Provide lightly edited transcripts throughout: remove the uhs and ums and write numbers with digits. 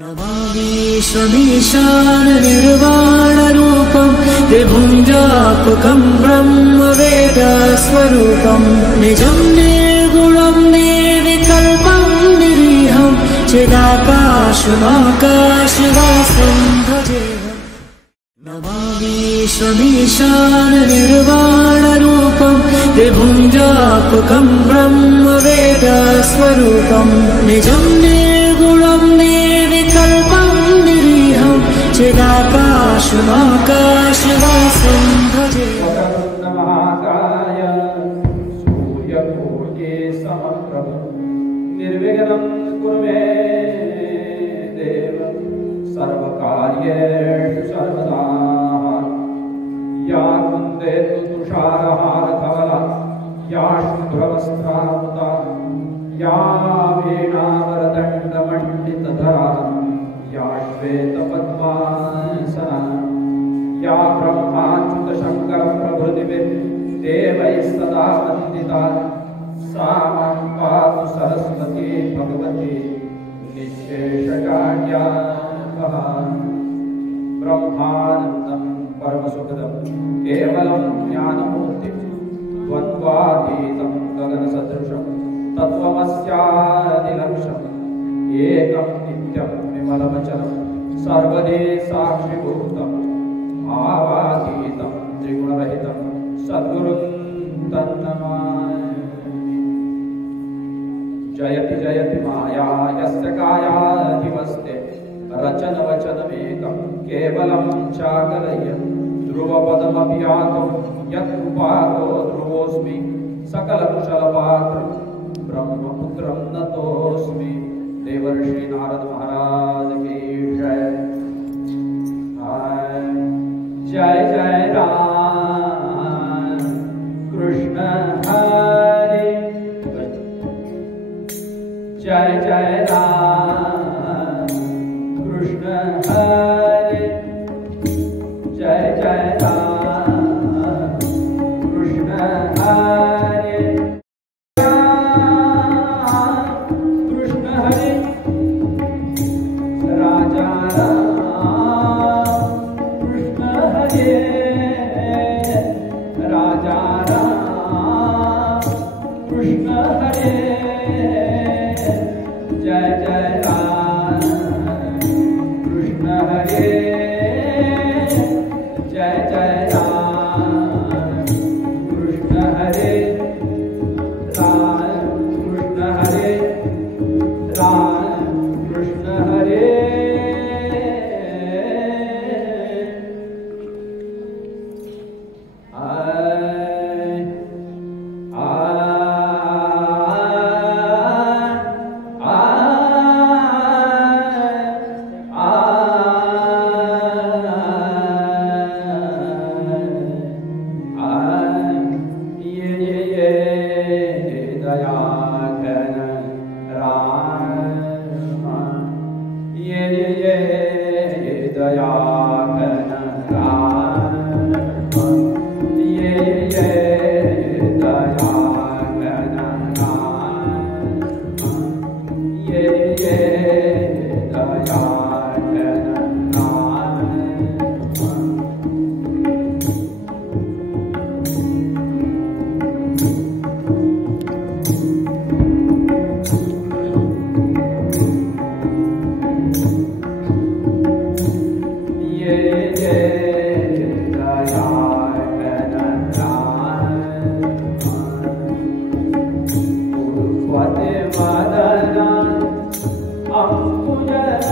नमामीश्वमीशाननिर्वाणरूपं त्रिभुञ्जात्मकं ब्रह्मवेदस्वरूपं निजं निर्गुणं निर्विकल्पं निरीहं चिदाकाशमाकाशवासं भजेऽहम्। नमामीश्वमीशाननिर्वाणरूपं त्रिभुञ्जात्मकं ब्रह्मवेदस्वरूपं निजं निर्गुणं निर्विकल्पं निरीहं चिदाकाशमाकाशवासं भजेऽहम्। महाकाय सूर्यकोटि समप्रभ निर्विघ्नं कुरु मे देव सर्वकार्येषु सर्वदा। या कुन्देतु तुषारहारधवला या शुभ्रवस्त्रावृता या वीणावरदण्डमण्डितधरा या श्वेतपद्मासना या ब्रह्माच्युतशङ्करप्रभृतिभिः देवैः सदा वन्दिता सा मां पातु सरस्वती भगवती निःशेषकार्यावः। ब्रह्मानन्दं परमसुखदं केवलं ज्ञानमूर्तिं द्वन्द्वातीतं गगनसदृशं तत्त्वमस्यादिलक्ष्यम् एकं नित्यं विमलमचलं सर्वदे साक्षिभूतं भावातीतं त्रिगुणरहितं सद्गुरुं तन्नमामि। जयति जयति माया यस्य कायाधिपस्ते रचनवचनमेकं केवलं चाकलय्य ध्रुवपदमपि यातुं यत्कृपातो ध्रुवोऽस्मि सकलकुशलपात्रं ब्रह्मपुत्रं नतोऽस्मि। देवर्षि नारद महाराज की जय। जय जय राम कृष्ण हरे जय जय राम कृष्ण हरे जय जय राम कृष्ण हरे कृष्ण हरे राजा राम कृष्ण हरे राजा राम कृष्ण हरे जय जय राम कृष्ण हरे जय जय राम कृष्ण हरे राम कृष्ण हरे राम कृष्ण हरे।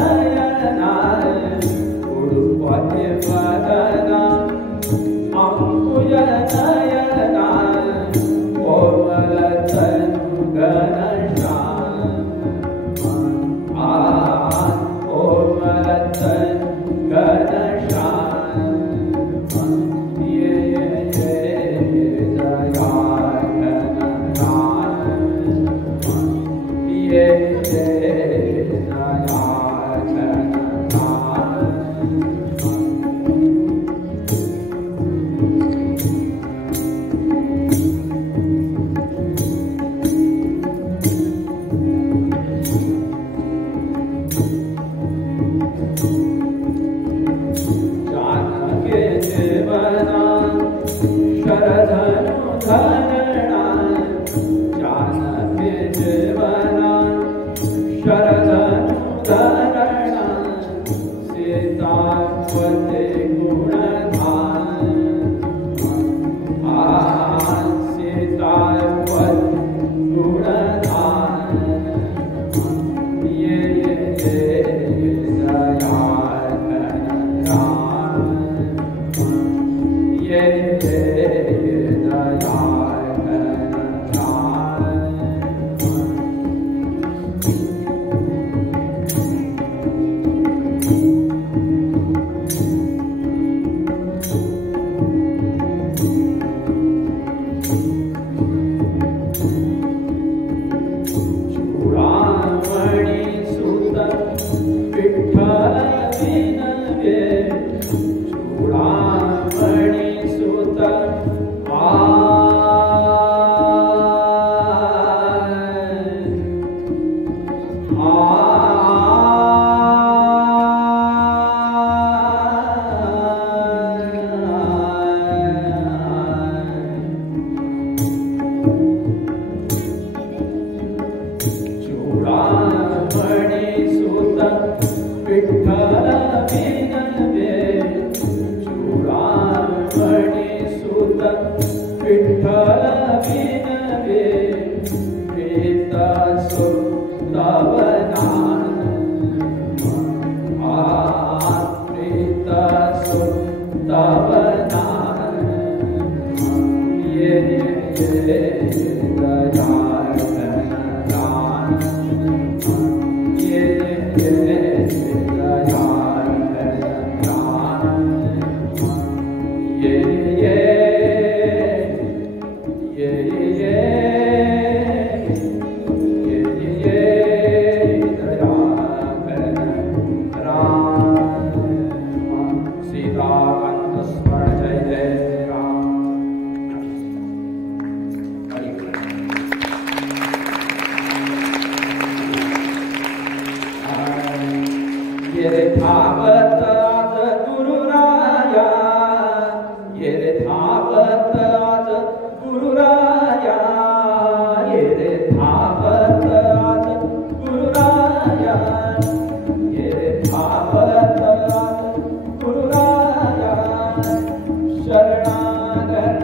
I'm ये रे धावत आज गुरुराया, ये रे धावत आज गुरुराया, ये रे धावत आज गुरुराया, ये रे धावत आज गुरुराया, शरणागत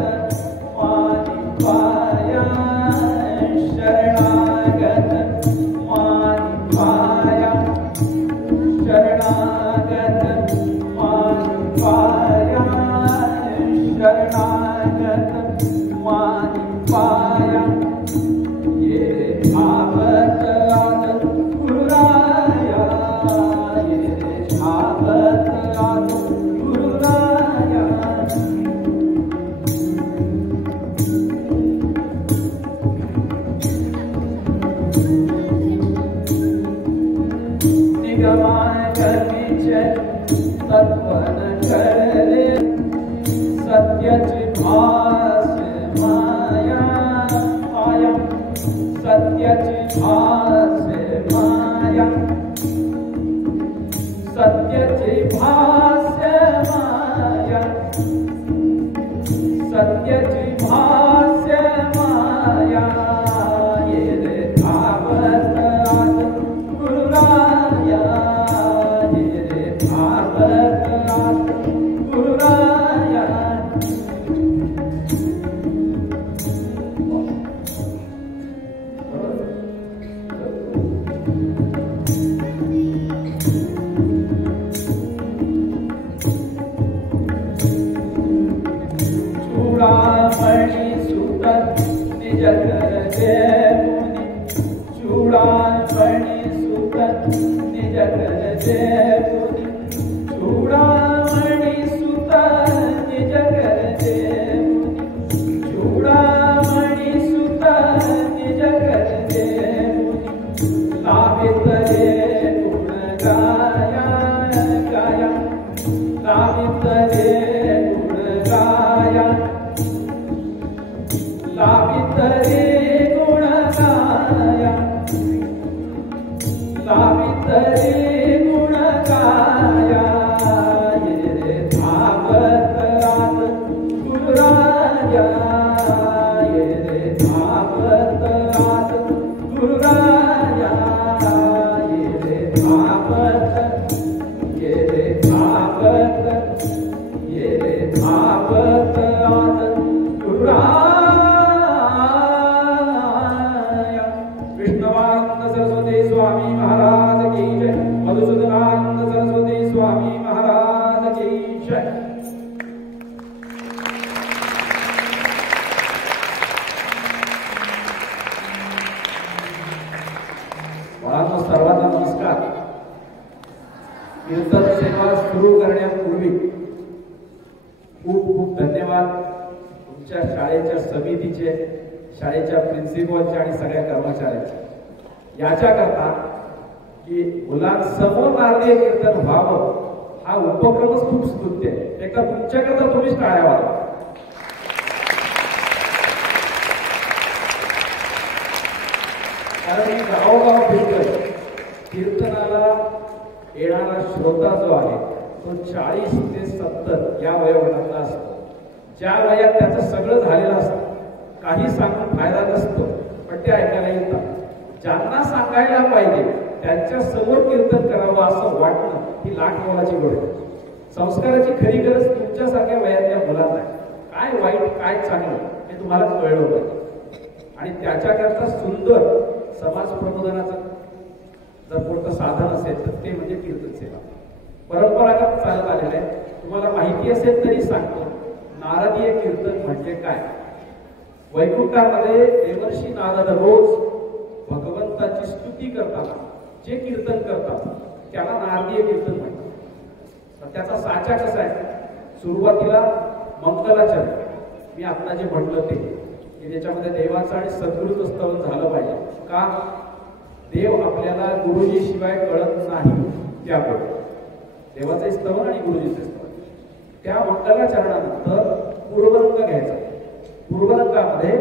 मानि पाया, शरणागत मानि पाया, शरणागत मानि पाया, शरणागत मानि पाया, ये धावत आज गुरुराया, ये धावत आज गुरुराया, निगमाय निश्चय तत्व न करले, सत्यची भास माया माया, सत्यची भास माया, सत्यची भास माया, सत्यची भास माया, ये रे धावत आज गुरुराया, ये रे धावत आज गुरुराया, चूड़ामणि सुतत निज कर जय मुनि, चूड़ामणि सुतत निज कर जय मुनि, चूड़ामणि सुतत निज कर जय मुनि, चूड़ामणि सुतत निज कर जय मुनि, लाभित रे गुण गाया गाया, लाभित रे गुण गाया, लाभित रे गुण गाया, लाभित रे गुण गाया, ये रे धावत आज गुरुराया, ये रे धावत आज गुरुराया, ये रे धावत, ये रे धावत, ये रे धावत आज गुरुराया। विष्णवानंद सरस्वती स्वामी महाराज की जय, मधुसूदनानंद सरस्वती स्वामी महाराज की जय। बाळांनो, सर्वांना नमस्कार। कीर्तन सेवा सुरू करण्यापूर्वी खूप खूप धन्यवाद तुमच्या शाळेच्या समितीचे, शाळेच्या प्रिन्सिपलचे आणि सगळ्या कर्मचाऱ्यांचे, याच्याकरता की मुलांसमोर नारदीय कीर्तन व्हावं हा उपक्रमच खूप स्तुत्य आहे। एकदा तुमच्याकरता तुम्हीच टाळ्या वाजवा। कारण मी गावोगाव फिरतोय, कीर्तनाला येणारा श्रोता जो आहे तो 40 ते 70 या वयोगटातला असतो। ज्या वयात त्याचं सगळं झालेलं असतं, काही सांगून फायदा नसतो, पण ते ऐकायला येतात। ज्यांना सांगायला पाहिजे त्यांच्या समोर कीर्तन करावं असं वाटणं ही लाख मोलाची गोष्ट आहे। संस्काराची खरी गरज तुमच्यासारख्या वयातल्या मुलांना आहे। काय वाईट काय चांगलं हे तुम्हाला कळलं पाहिजे, आणि त्याच्याकरता सुंदर समाज प्रबोधनाचं जर कोणतं साधन असेल तर ते म्हणजे कीर्तन सेवा। परंपरागत चालत आलेलं आहे। तुम्हाला माहिती असेल तरी सांगतो, नारदीय कीर्तन म्हणजे काय। वैकुंठामध्ये देवर्षी नारद रोज भगवंताची स्तुती करताना जे कीर्तन करतात त्याला नारदीय कीर्तन म्हणतात। त्याचा साचा कसा आहे, सुरुवातीला मंगलाचरण, मी आता जे म्हटलं ते की त्याच्यामध्ये देवाचं आणि सद्गुरूचं स्तवन झालं पाहिजे। का? देव आपल्याला गुरुजी शिवाय कळत नाही, त्यामुळे देवाचं स्तवन आणि गुरुजीचं स्तवन। त्या मंगलाचरणानंतर पूर्वरंग घ्यायचा। पूर्वरंगामध्ये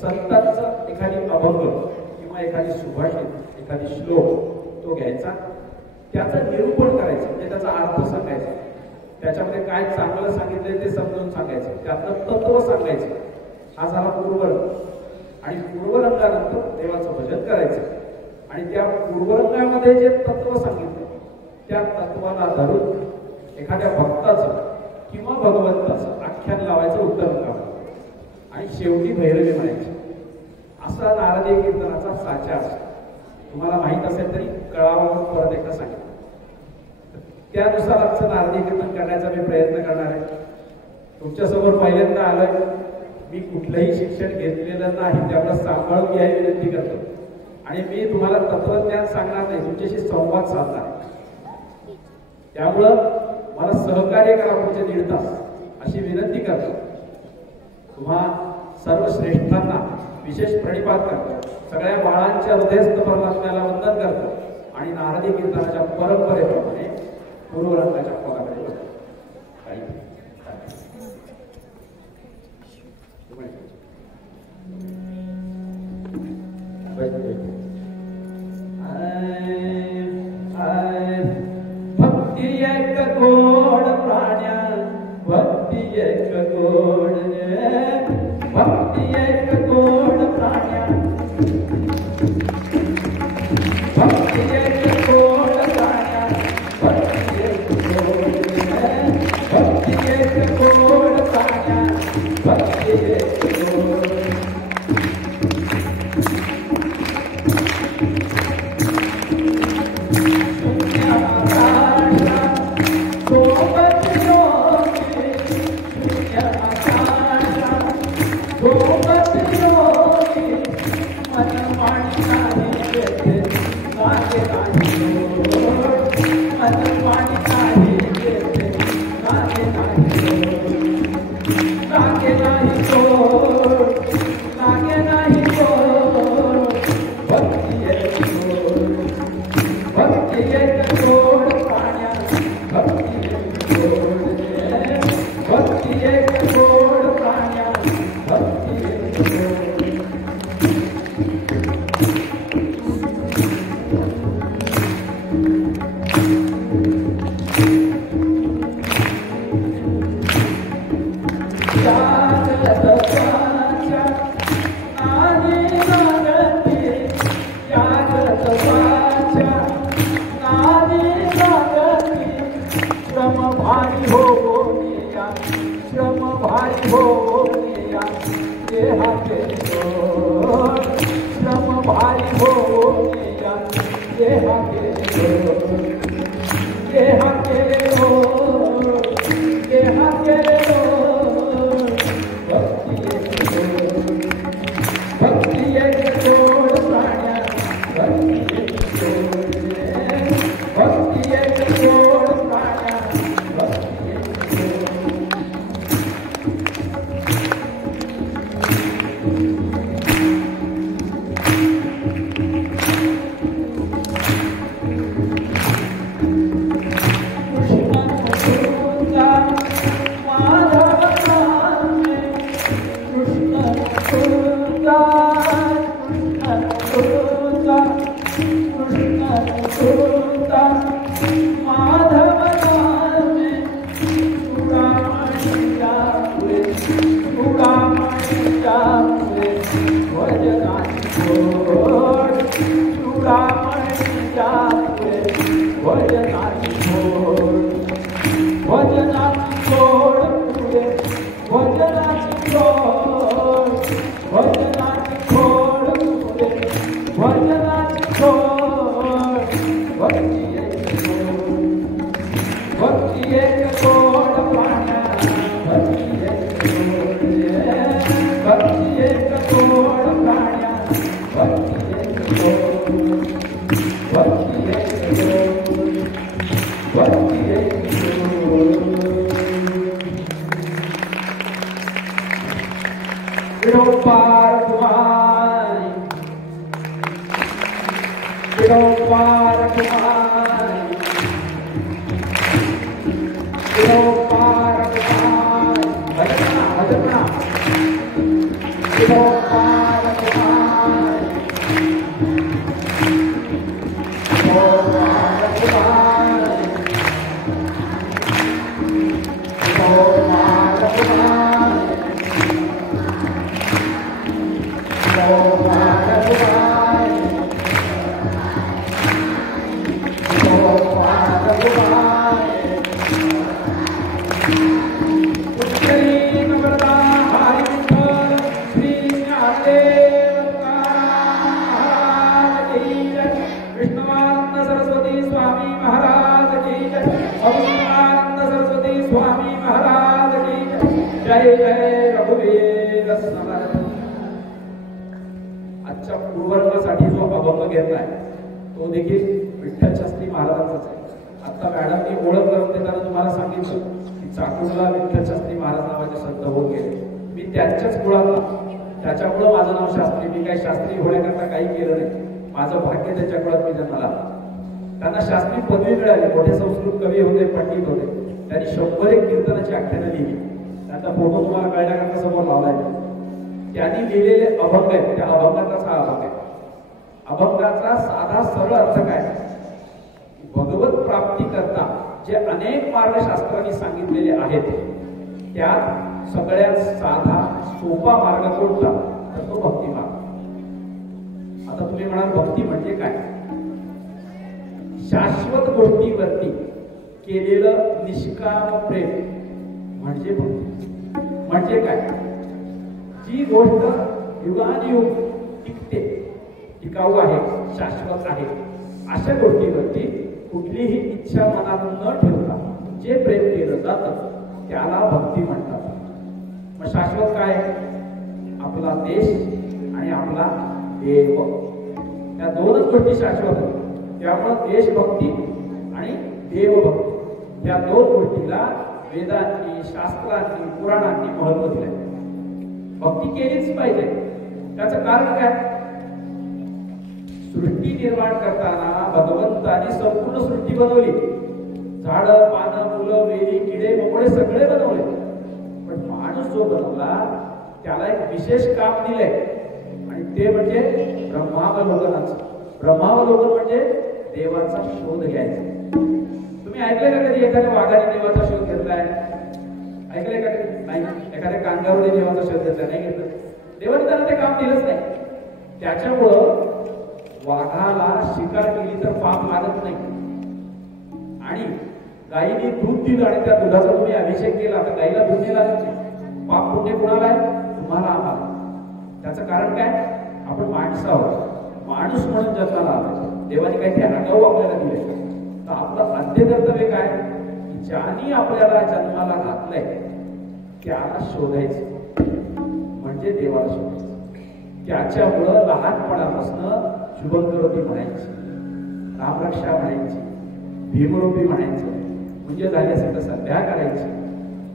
संतांचा एखादी अभंग किंवा एखादी सुभाषित, एखादी श्लोक तो घ्यायचा। त्याचं निरूपण करायचं, म्हणजे त्याचा अर्थ सांगायचा, त्याच्यामध्ये काय चांगलं सांगितलंय ते समजून सांगायचं, त्यातलं तत्व सांगायचं. हा झाला पूर्वरंग. आणि पूर्वरंगानंतर देवाचं भजन करायचं. आणि त्या पूर्वरंगामध्ये जे तत्व सांगितलं त्या तत्वाला धरून एखाद्या भक्ताचं किंवा भगवंताचं आख्यान लावायचं उत्तरंगावर. आणि शेवटी भैरवी म्हणायची. असा नारदीय कीर्तनाचा साचा असतो. तुम्हाला माहित असेल तरी कळावं परत एकदा सांगितलं. त्यानुसार आमचं नारदीय कीर्तन करण्याचा मी प्रयत्न करणार आहे. तुमच्यासमोर पहिल्यांदा आलोय. मी कुठलंही शिक्षण घेतलेलं नाही, त्यामुळे सांभाळून घ्यायची विनंती करतो. आणि मी तुम्हाला तत्वज्ञान सांगणार नाही, तुमच्याशी संवाद साधणार. त्यामुळं मला सहकार्य करा पुढचे 1.5 तास अशी विनंती करतो. तुम्हा सर्व श्रेष्ठांना विशेष प्रणिपात करतो. सगळ्या बाळांच्या हृदयस्थ परमात्म्याला वंदन करतो. आणि नारदी कीर्तनाच्या परंपरेप्रमाणे पूर्वरंगाच्या पदाकडे वळतो. भक्ती एक गोड प्राण्या, भक्ती एक गोड, भक्ती एक गोड प्राण्या, भक्ती एक गोड प्राण्या, भक्ती एक गोड, भक्ती एक गोड प्राण्या, भक्ती एक गोड. Oh, भगवानंद सरस्वती स्वामी महाराज की जय जय रघुवीर समर्थ. आजच्या पूर्वर्गासाठी जो अभंग घेतलाय तो देखील विठ्ठल शास्त्री महाराजांचाच आहे. आता मॅडमनी ओळख करून देताना तुम्हाला सांगितलं की चाकूरला विठ्ठल शास्त्री महाराज नावाचे संत होऊन गेले. मी त्यांच्याच कुळातला, त्याच्यामुळं माझं नाव शास्त्री. मी काही शास्त्री होण्याकरता काही केलं नाही. माझं भाग्य त्याच्या कुळात मी जन्माला. त्यांना शास्त्री पदवी मिळाली. मोठे संस्कृत कवी होते, पंडित होते. त्यांनी 101 कीर्तनाची आख्यानं लिहिली. त्यांचा फोटो तुम्हाला कळण्याकरता समोर लावलाय. त्यांनी लिहिलेले अभंग आहेत. त्या अभंगाचाच हा अभंग आहे. अभंगाचा साधा सरळ अर्थ काय? भगवत प्राप्ती करता जे अनेक मार्ग शास्त्रांनी सांगितलेले आहेत त्यात सगळ्यात साधा सोपा मार्ग कोणता? तर तो भक्ती मार्ग. आता तुम्ही म्हणाल भक्ती म्हणजे काय? शाश्वत गोष्टीवरती केलेलं निष्काम प्रेम म्हणजे भक्ती. म्हणजे काय? जी गोष्ट युगानुयुग टिकते, टिकाऊ आहे, शाश्वत आहे, अशा गोष्टीवरती कुठलीही इच्छा मनात न ठेवता जे प्रेम केलं जातं त्याला भक्ती म्हणतात. मग शाश्वत काय? आपला देश आणि आपला देव. त्या दोनच गोष्टी शाश्वत आहेत. त्यामुळे देशभक्ती आणि देवभक्ती या दोन गोष्टीला वेदांनी, शास्त्रांनी, पुराणांनी महत्व दिलंय. भक्ती केलीच पाहिजे. त्याचं कारण काय? सृष्टी निर्माण करताना भगवंताने संपूर्ण सृष्टी बनवली. झाडं, पानं, फुलं, वेली, किडे, मोकळे सगळे बनवले. पण माणूस जो बनवला त्याला एक विशेष काम दिलंय आणि ते म्हणजे ब्रह्मावलोकनाचं. ब्रह्मावलोकन म्हणजे देवाचा शोध घ्यायचा. तुम्ही ऐकलंय का कधी एखाद्या वाघाने देवाचा शोध घेतलाय? ऐकलंय का? नाही. एखाद्या कांगारूने देवाचा शोध घेतला नाही घेतलं. देवाने त्याला ते काम दिलंच नाही. त्याच्यामुळं वाघाला शिकार केली तर पाप लागत नाही. आणि गायीने दूध दिलं आणि त्या दुधाचा तुम्ही अभिषेक केला तर गायीला दूध दिला नाही. पाप पुण्य कुणाला आहे? तुम्हाला, आम्हाला. त्याचं कारण काय? आपण माणसं आहोत. माणूस म्हणून जन्माला आला. देवाने काही आगाऊ आपल्याला दिले. तर आपलं आद्य कर्तव्य काय? ज्याने आपल्याला जन्माला घातलंय त्याला शोधायचं म्हणजे देवाला शोधायचं. त्याच्यामुळं लहानपणापासून शुभंकरोती म्हणायची, रामरक्षा म्हणायची, भीमरूपी म्हणायचं, म्हणजे झाली असेल तर संध्या करायची,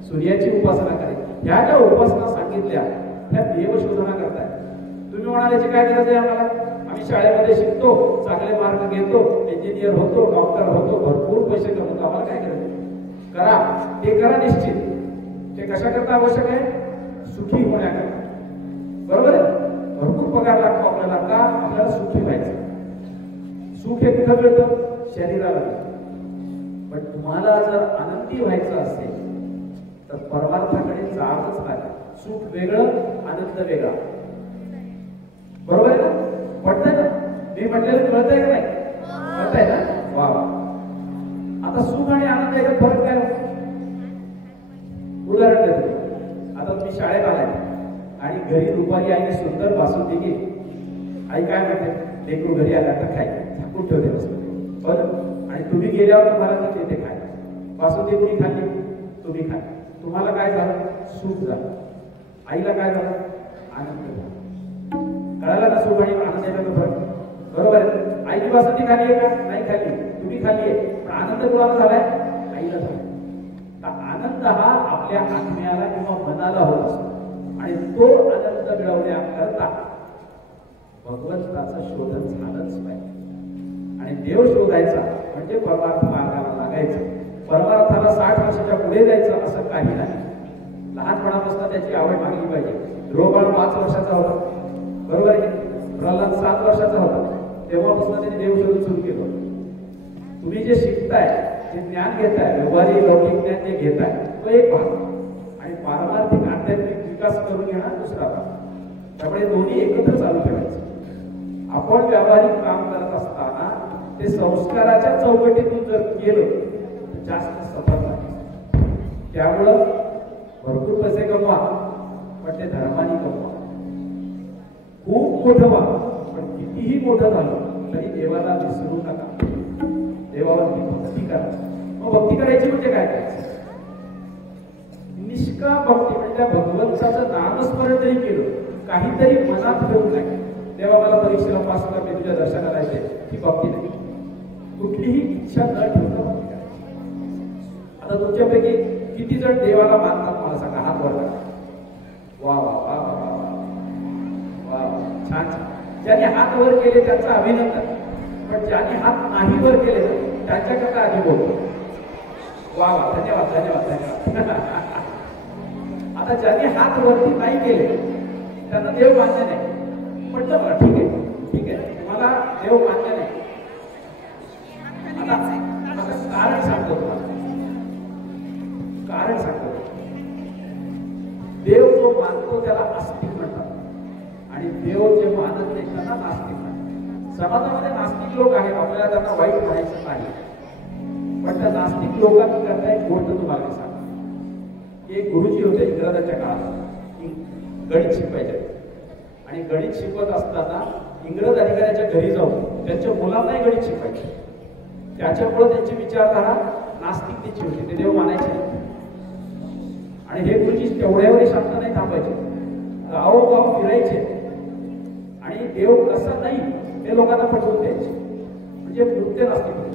सूर्याची उपासना करायची. ह्या ज्या उपासना सांगितल्या त्या देवशोधना करताय. तुम्ही म्हणाल याची काय गरज आहे आम्हाला? आम्ही शाळेमध्ये शिकतो, चांगले मार्क घेतो, इंजिनियर होतो, डॉक्टर होतो, भरपूर पैसे कमवतो, आम्हाला काय गरज? करा, ते करा निश्चित. ते कशाकरता आवश्यक आहे? सुखी होण्याकरता. बरोबर आहे? भरपूर पगार लागतो आपल्याला का? आपल्याला सुखी व्हायचं. सुख हे कुठं मिळतं? शरीराला. पण तुम्हाला जर आनंदी व्हायचं असेल तर परमार्थाकडे जावंच पाहिजे. सुख वेगळं, आनंद वेगळा. बरोबर आहे ना? पटतंय ना? मी म्हटलेलं कळतंय का नाही? कळतंय ना? वा. आता सुख आणि आनंद याच्यात फरक काय? उदाहरण देतो. आता तुम्ही शाळेत आलाय आणि घरी दुपारी आईने सुंदर बासुंदी केली. आई काय म्हणते? लेकरू घरी आला तर खाय, झाकून ठेवते बसतो. बरं? आणि तुम्ही गेल्यावर तुम्हाला तिथे खाय. बासुंदी कुणी खाल्ली? तुम्ही खाय. तुम्हाला काय झालं? सुख झालं. आईला काय झालं? आनंद झाला. कळाला ना सुख आणि आनंद याच्यात फरक? बरोबर आहे? आईची बासुंदी खाल्ली आहे का? नाही खाल्ली. तुम्ही खाल्ली आहे. पण आनंद कुणाला झालाय? आईला झाला. आनंद हा आपल्या आत्म्याला किंवा मनाला होत असतो आणि तो आनंद मिळवण्याकरता भगवंताचं शोधन झालंच पाहिजे. आणि देव शोधायचा म्हणजे परमार्थ मार्गाला लागायचं. परमार्थाला 60 वर्षाच्या पुढे जायचं असं काही नाही. लहानपणापासून त्याची आवड मागली पाहिजे. ध्रुवबाळ 5 वर्षाचा होता, बरोबर आहे? प्रल्हाद 7 वर्षाचा होता, तेव्हापासून त्यांनी देव शोधून सुरू केलं. तुम्ही जे शिकताय, जे ज्ञान घेताय, व्यवहारिक लौकिक ज्ञान जे घेताय तो एक भाग आणि पारमार्थिक आध्यात्मिक विकास करून घेणार दुसरा भाग. त्यामुळे दोन्ही एकत्र चालू ठेवायचं. आपण व्यावहारिक काम करत असताना ते संस्काराच्या चौकटीतून जर केलं तर जास्त सफल नाही. त्यामुळं भरपूर पैसे कमवा पण ते धर्माने कमवा. खूप मोठं व्हा पण कितीही मोठं झालं तरी देवाला विसरू नका. देवावरती भक्ती करा. मग मग भक्ती करायची म्हणजे काय करायचं? निष्काम भक्ती म्हणजे त्या भगवंताचं नामस्मरण जरी केलं, काहीतरी मनात ठेवून नाही, देवा मला परीक्षेला पास कर, मी तुझ्या दर्शनाला येते, ही भक्ती नाही. कुठलीही इच्छा न ठेवता भक्ती करायची. आता तुमच्यापैकी किती जण देवाला मानतात मला सांगा, हात वर करा. वा वा वा वा वा वा वा, छान छान. ज्यांनी हात वर केले त्यांचं अभिनंदन, पण ज्यांनी हात नाही वर केले त्यांच्याकरता आधी बोलतो. वा वा, धन्यवाद धन्यवाद धन्यवाद. आता ज्यांनी हात वरती नाही केले त्यांना देव मान्य नाही. म्हटलं बघा, ठीक आहे ठीक आहे, तुम्हाला देव मान्य नाही. आता कारण सांगतो तुम्हाला, कारण सांगतो. देव जो मानतो त्याला आस्तिक म्हणतात आणि देव जे मानत नाही त्यांना नास्तिक म्हणतात. समाजामध्ये नास्तिक लोक आहेत, आपल्याला त्यांना वाईट म्हणायचं नाही, पण त्या नास्तिक लोकांनी करता एक गोष्ट तुम्हाला मी सांगतो. एक गुरुजी होते इंग्रजांच्या काळात, गणित शिकवायचे आणि गणित शिकवत असताना इंग्रज अधिकाऱ्याच्या घरी जाऊन त्यांच्या मुलांनाही गणित शिकवायचे. त्याच्यामुळे त्यांची विचारधारा नास्तिकतेची होती, ते देव मानायचे नाही. आणि हे गुरुजी तेवढ्यावरही शांत नाही थांबायचे, गावोगाव फिरायचे आणि देव कसा नाही हे लोकांना पटवून द्यायचे, म्हणजे पुढचे नास्तिक होते.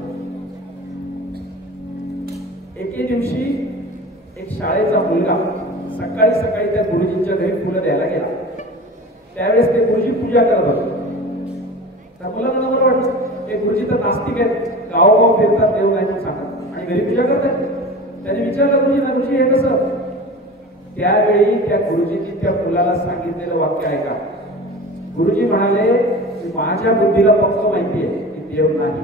एके दिवशी एक शाळेचा मुलगा सकाळी सकाळी त्या गुरुजींच्या घरी फुलं द्यायला गेला. त्यावेळेस ते गुरुजी पूजा करत होते. त्या मुलांना बरं वाटलं, हे गुरुजी तर नास्तिक आहेत, गावोगाव फिरतात, देव नाही म्हणून सांगतात आणि घरी पूजा करतात. त्याने विचारलं गुरुजींना, गुरुजी हे कसं? त्यावेळी त्या गुरुजींनी त्या मुलाला सांगितलेलं वाक्य ऐका. गुरुजी म्हणाले की माझ्या बुद्धीला फक्त माहिती आहे की देव नाही,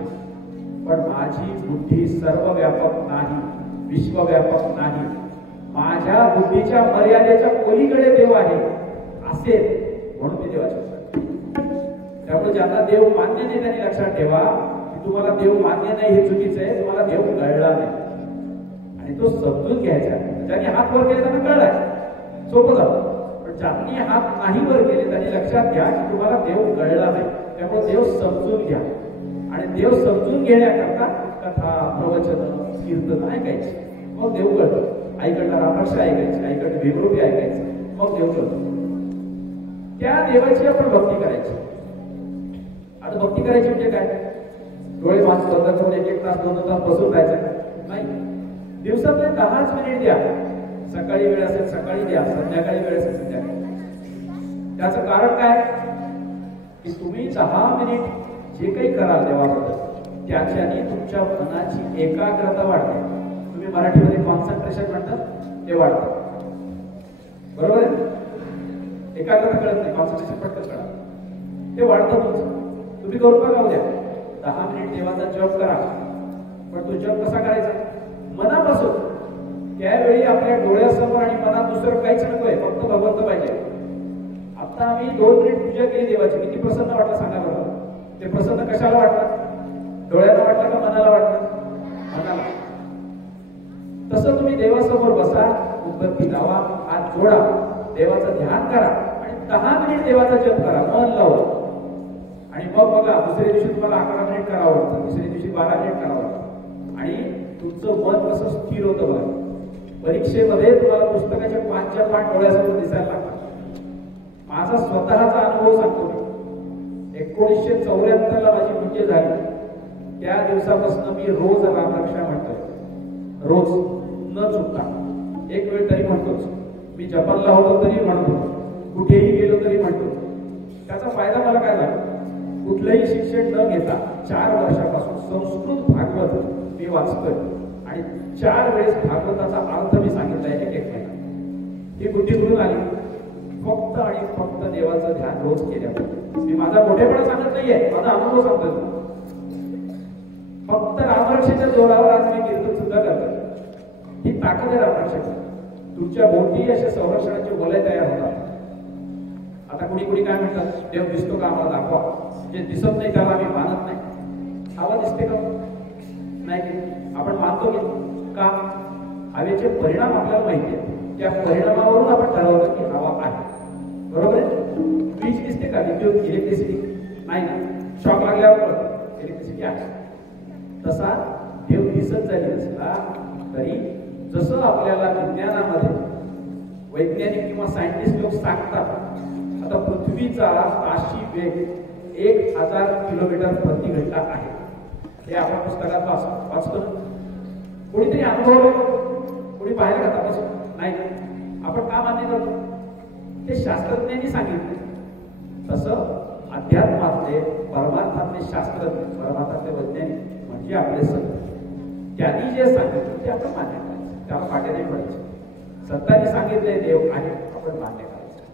पण माझी बुद्धी सर्व व्यापक नाही, विश्वव्यापक नाही. माझ्या बुद्धीच्या मर्यादेच्या पलीकडे देव आहे असेल म्हणून मी देवाची पूजा. त्यामुळे ज्यांना देव मान्य नाही त्यांनी लक्षात ठेवा की तुम्हाला देव मान्य नाही हे चुकीचं आहे, तुम्हाला देव कळला नाही आणि तो समजून घ्यायचा. ज्यांनी हात वर केले त्यांना कळलाय, सोपं झालं. पण ज्यांनी हात नाही वर केले त्यांनी लक्षात घ्या की तुम्हाला देव कळला नाही. त्यामुळे देव समजून घ्या आणि देव समजून घेण्याकरता कथा, प्रवचन, कीर्तन ऐकायचे, मग देव कळतं. आईकडनं रामरक्षा ऐकायची, आईकडनं भीमरूपी ऐकायचं, मग देव कळतं. त्या देवाची आपण भक्ती करायची. आता भक्ती करायची म्हणजे काय? डोळे बंद करून एक एक तास 2 तास बसून राहायचं नाही. दिवसातले 10 मिनिट द्या. सकाळी वेळ असेल सकाळी द्या, संध्याकाळी वेळ असेल संध्याकाळी. त्याचं कारण काय की तुम्ही 10 मिनिट जे काही कराल देवाबद्दल त्याच्याने तुमच्या मनाची एकाग्रता वाढते. तुम्ही मराठीमध्ये कॉन्सन्ट्रेशन म्हणतात, ते वाढतं. बरोबर आहे? एकाग्रता कळत नाही, कॉन्सन्ट्रेशन पटकन कळा, ते वाढतं तुमचं. तुम्ही करून बघा उद्या 10 मिनिट देवाचा जप करा. पण तो जप कसा करायचा? मनापासून. त्यावेळी आपल्या डोळ्यासमोर आणि मनात दुसरं काहीच नकोय, फक्त भगवंत पाहिजे. आता आम्ही 2 मिनिट पूजा केली देवाची, किती प्रसन्न वाटलं सांगा बरं. ते प्रसन्न कशाला वाटलं? डोळ्याला वाटलं का मनाला वाटलं? मनाला. तसं तुम्ही देवासमोर बसा, उदबत्ती लावा, हात जोडा, देवाचं ध्यान करा आणि 10 मिनिट देवाचा जप करा मन लावून. आणि मग बघा दुसऱ्या दिवशी तुम्हाला 11 मिनिट करावं वाटतं, दुसऱ्या दिवशी 12 मिनिट करावं वाटतं आणि तुमचं मन कसं स्थिर होतं बघा. परीक्षेमध्ये तुम्हाला पुस्तकाच्या 5च्या 5 डोळ्यासमोर दिसायला लागतात. माझा स्वतःचा अनुभव सांगतो मी. 1974ला माझी पूजा झाली, त्या दिवसापासून मी रोज रामरक्षा म्हणतोय, रोज न चुकता. एक वेळ तरी म्हणतोच. मी जपानला होतो तरी म्हणतो, कुठेही गेलो तरी म्हणतो. त्याचा फायदा मला काय झाला? कुठलंही शिक्षण न घेता 4 वर्षापासून संस्कृत भागवत मी वाचतोय आणि 4 वेळेस भागवताचा अर्थ मी सांगितलाय एक महिना. ही बुद्धी कुठून आली? फक्त आणि फक्त देवाचं ध्यान रोज केल्यामुळे. मी माझा मोठेपणा सांगत नाहीये, माझा अनुभव सांगतोय. फक्त रामरक्षेच्या जोरावर आज मी कीर्तन सुद्धा करतोय. ही ताकद आहे रामरक्षेची. तुमच्या भोवती अशा संरक्षणाचे वलय तयार होतात. आता कुणी कुणी काय म्हणतात, देव दिसतो का आम्हाला दाखवा, जे दिसत नाही त्याला आम्ही मानत नाही. हवा दिसते का? नाही. आपण मानतो की का? हवेचे परिणाम आपल्याला माहिती आहेत, त्या परिणामावरून आपण ठरवलं की हवा आहे. बरोबर आहे? वीज दिसते का? विद्युत, इलेक्ट्रिसिटी नाही ना. शॉक लागल्यावर इलेक्ट्रिसिटी आहे. तसा देव दिसत जरी असला तरी जसं आपल्याला विज्ञानामध्ये वैज्ञानिक किंवा सायंटिस्ट लोक सांगतात, आता पृथ्वीचा ताशी वेग 1000 किलोमीटर प्रति घंटा आहे. हे आपण पुस्तकात वाचतो. कोणीतरी अनुभव कोणी पाहिलं का तपासून? नाही. आपण का मान्य करतो? ते शास्त्रज्ञांनी सांगितलं. तसं अध्यात्मातले परमार्थातले शास्त्रज्ञ, परमार्थातले वैज्ञानिक म्हणजे आपले संत, त्यांनी जे सांगितलं ते आपण मान्य करायचं, त्याला पाट्या नाही पडायचं. संतांनी सांगितले देव आहे, आपण मान्य करायचं.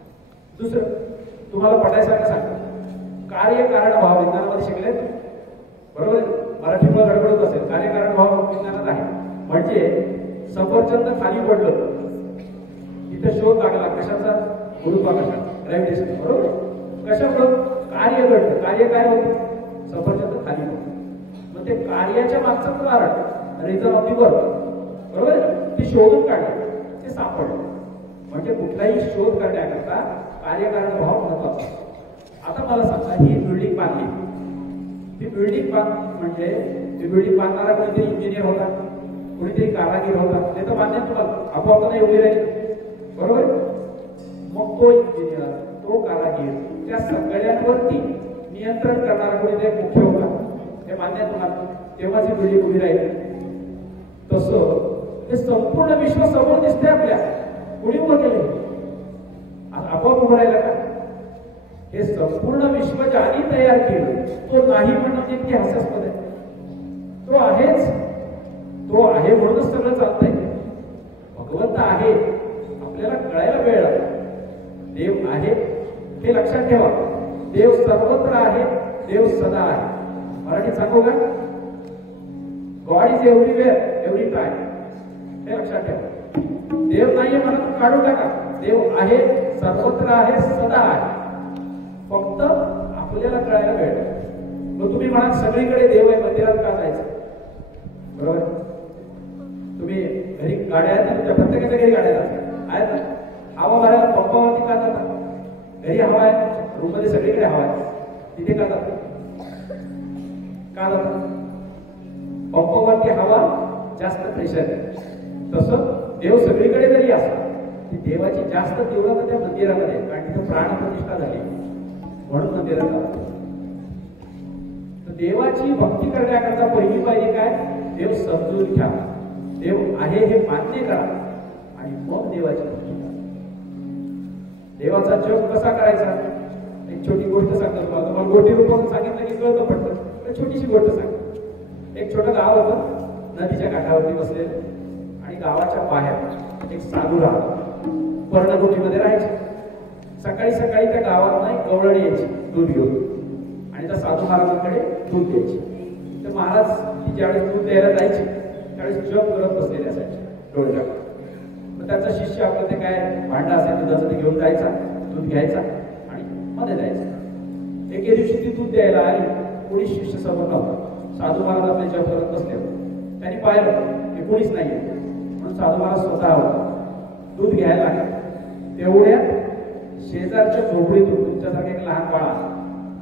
दुसरं तुम्हाला पटायसारखं सांगतो, कार्यकारण भाव विज्ञानामध्ये शिकले बरोबर, मराठीमध्ये गडबडत असेल. कार्यकारण भाव विज्ञानात आहे. म्हणजे सफरचंद खाली पडलं, तिथे शोध लागला कशाचा? गुरुत्वाकर्षण, ग्रॅव्हिटेशन. बरोबर, कशामुळे? कार्य घडलं. कार्य काय होतं? सफरचंद खाली पडलं. मग ते कार्याच्या मागचं कारण, रिझन ऑफ दी वर्क, बरोबर, ते शोधून काढलं, ते सापडलं. म्हणजे कुठलाही शोध करण्याकरता कार्यकारण भाव महत्वाचा. आता मला सांगा, ही बिल्डिंग बांधली, ती बिल्डिंग म्हणजे ती बिल्डिंग बांधणारा कोणीतरी इंजिनियर होता, कोणीतरी कारागीर होता, ते तर बांधण्यात तुम्हाला आपोआप नाही उभी राहिली, बरोबर. मग तो इंजिनियर, तो कारागीर, त्या सगळ्यांवरती नियंत्रण करणारा कोणीतरी मुख्य होता, हे मान्य तुम्हाला, तेव्हाच ही बिल्डिंग उभी राहिली. तसं हे संपूर्ण विश्व समोर दिसते आपल्या, कुणी उभं केले? आपोआप उभं राहिलं का? हे संपूर्ण विश्व ज्याने तयार केलं, तो नाही म्हणणं इतकी हास्यास्पद आहे. तो आहेच, तो आहे म्हणूनच सगळं चालतंय. भगवंत आहे आपल्याला कळायला वेळ लागला. देव आहे हे लक्षात ठेवा. देव सर्वत्र आहे, देव सदा आहे. मराठीत सांगू का? God is everywhere every time, हे लक्षात ठेवा. देव नाहीये म्हणून काढून टाका. देव आहे, सर्वत्र आहे, सदा आहे. फक्त आपल्याला कळायला वेळ. मग तुम्ही म्हणाल सगळीकडे देव आहे, मंदिरात का जायचं? बरोबर. तुम्ही घरी गाड्या आहेत ना, तुमच्या प्रत्येकाच्या घरी गाड्या आहेत ना, हवा भरायला पंपावरती का जातात? घरी हवा आहे, रूम मध्ये सगळीकडे हवा आहे, तिथे का जातात? का जातात? पंपावरती हवा जास्त प्रेशर आहे. तसं देव सगळीकडे जरी असला, ती देवाची जास्त तीव्रता त्या मंदिरामध्ये, कारण तिथे प्राणप्रतिष्ठा झाली म्हणून मंदिरात जातात. तर देवाची भक्ती करण्याकरता पहिली पाहिजे काय? देव समजून घ्या, देव आहे हे मान्य करा, आणि मग देवाची भक्ती करा. देवाचा जप कसा करायचा? एक छोटी गोष्ट सांगतो तुम्हाला. गोटी रूपात सांगितलं की कळतं पडतं. छोटीशी गोष्ट सांगतो. एक छोटं गाव होतं, नदीच्या काठावरती बसलेलं, आणि गावाच्या बाहेर एक साधू राहतो. पर्णगोटीमध्ये राहायचे. सकाळी सकाळी त्या गावात नाही गवळणी यायची दूध घेऊन, आणि त्या साधू महाराजांकडे दूध द्यायची. तर महाराज ती ज्यावेळेस दूध द्यायला जायची त्यावेळेस जप करत बसलेले असायचे डोळ्यात. मग त्याचा शिष्य आपलं ते काय भांडा असेल दुधाचं ते घेऊन जायचा, दूध घ्यायचा आणि मध्ये जायचं. एके दिवशी ती दूध द्यायला आली, कोणी शिष्य समोर नव्हता. साधू महाराज आपले जप करत बसले होते. त्यांनी पाहिलं की कोणीच नाहीये, म्हणून साधू महाराज स्वतः दूध घ्यायला लागले. तेवढ्यात शेजारच्या झोपडीतून तुमच्यासारखं एक लहान बाळ,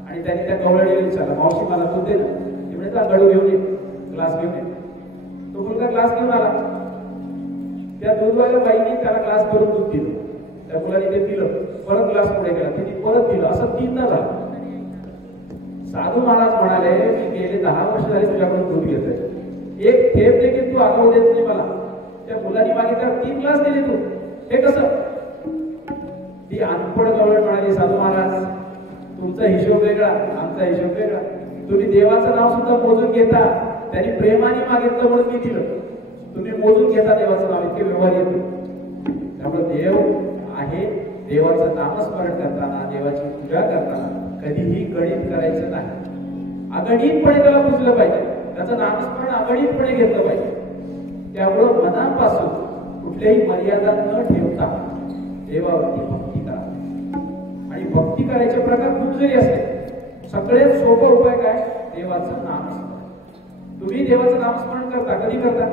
आणि त्यांनी त्या गवळणीला विचारलं, मावशी मला दूध दे ना. ते म्हणजे गडू घेऊन ये, ग्लास घेऊन ये. तो मुलगा ग्लास घेऊन आला. त्या दूधवाल्या बाईने त्याला ग्लास भरून दूध दिलं. त्या मुलाने ते पिलं, परत ग्लास पुढे गेला, तिने परत दिलं. असं 3दा झालं. साधू महाराज म्हणाले, मी गेले 10 वर्ष झाले तुझ्याकडून दूध घेतोय, एक थेंब देखील तू आगाऊ देत नाही मला. त्या मुलांनी मागितल्यावर 3 ग्लास दिले तू, हे कसं? ती अनपड गवळण म्हणाली, साधू महाराज तुमचा हिशोब वेगळा, आमचा हिशोब वेगळा. तुम्ही देवाचं नाव सुद्धा मोजून घेता, त्यांनी प्रेमाने मागितलं म्हणून मी दिलं. तुम्ही मोजून घेता देवाचं नाव, इतके व्यवहार येतो. त्यामुळे देव आहे, देवाचं नामस्मरण करताना, देवाची पूजा करताना कधीही गणित करायचं नाही. अगणितपणे त्याला पुजलं पाहिजे, त्याचं नामस्मरण अगणितपणे घेतलं पाहिजे. त्यामुळं मनापासून कुठल्याही मर्यादा न ठेवता देवावरती भक्ती करा. आणि भक्ती करायचे प्रकार खूप जरी असले, सगळ्यात सोपा उपाय काय? देवाचं नामस्मरण. तुम्ही देवाचं नामस्मरण करता, कधी करता?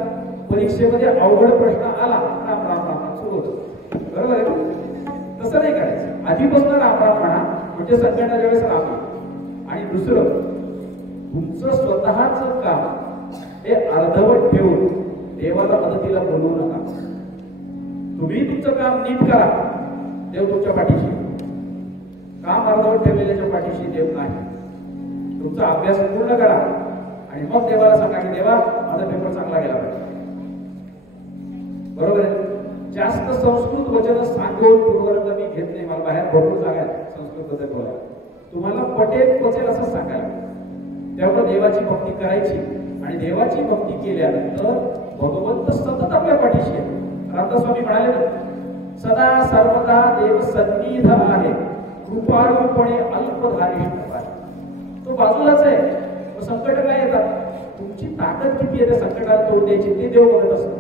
परीक्षेमध्ये अवघड प्रश्न आला, राम राम राम सुरू होतं, बरोबर आहे? तसं नाही करायचं. आधीपासून राम राम म्हणा, म्हणजे संकटाच्या वेळेस राम. आणि दुसरं, तुमचं स्वतःच काम हे अर्धवट ठेवून देवाला मदतीला बोलवू नका. तुम्ही तुमचं काम नीट करा, देव तुमच्या पाठीशी. काम अर्धवट ठेवलेल्याच्या पाठीशी देव नाही. तुमचा अभ्यास पूर्ण करा आणि मग देवाला सांगा की देवा माझा पेपर चांगला गेला पाहिजे. बरोबर आहे. जास्त संस्कृत वचन सांगून पूर्वरंग मी घेत नाही. मला बाहेर भरपूर जागा आहे संस्कृत वचन बोला. तुम्हाला पटेल पचेल असं सांगायला. त्यामुळे देवाची भक्ती करायची आणि देवाची भक्ती केल्यानंतर भगवंत सतत आपल्या पाठीशी आहे. रामदास स्वामी म्हणाले ना, सदा सर्वदा देव सन्निध आहे, कृपाळूपणे अल्पधारिष्ठ आहे. तो बाजूलाच आहे. संकट काय येतात, तुमची ताकद किती आहे त्या संकटाला तोड द्यायची ते देव बघत असतो.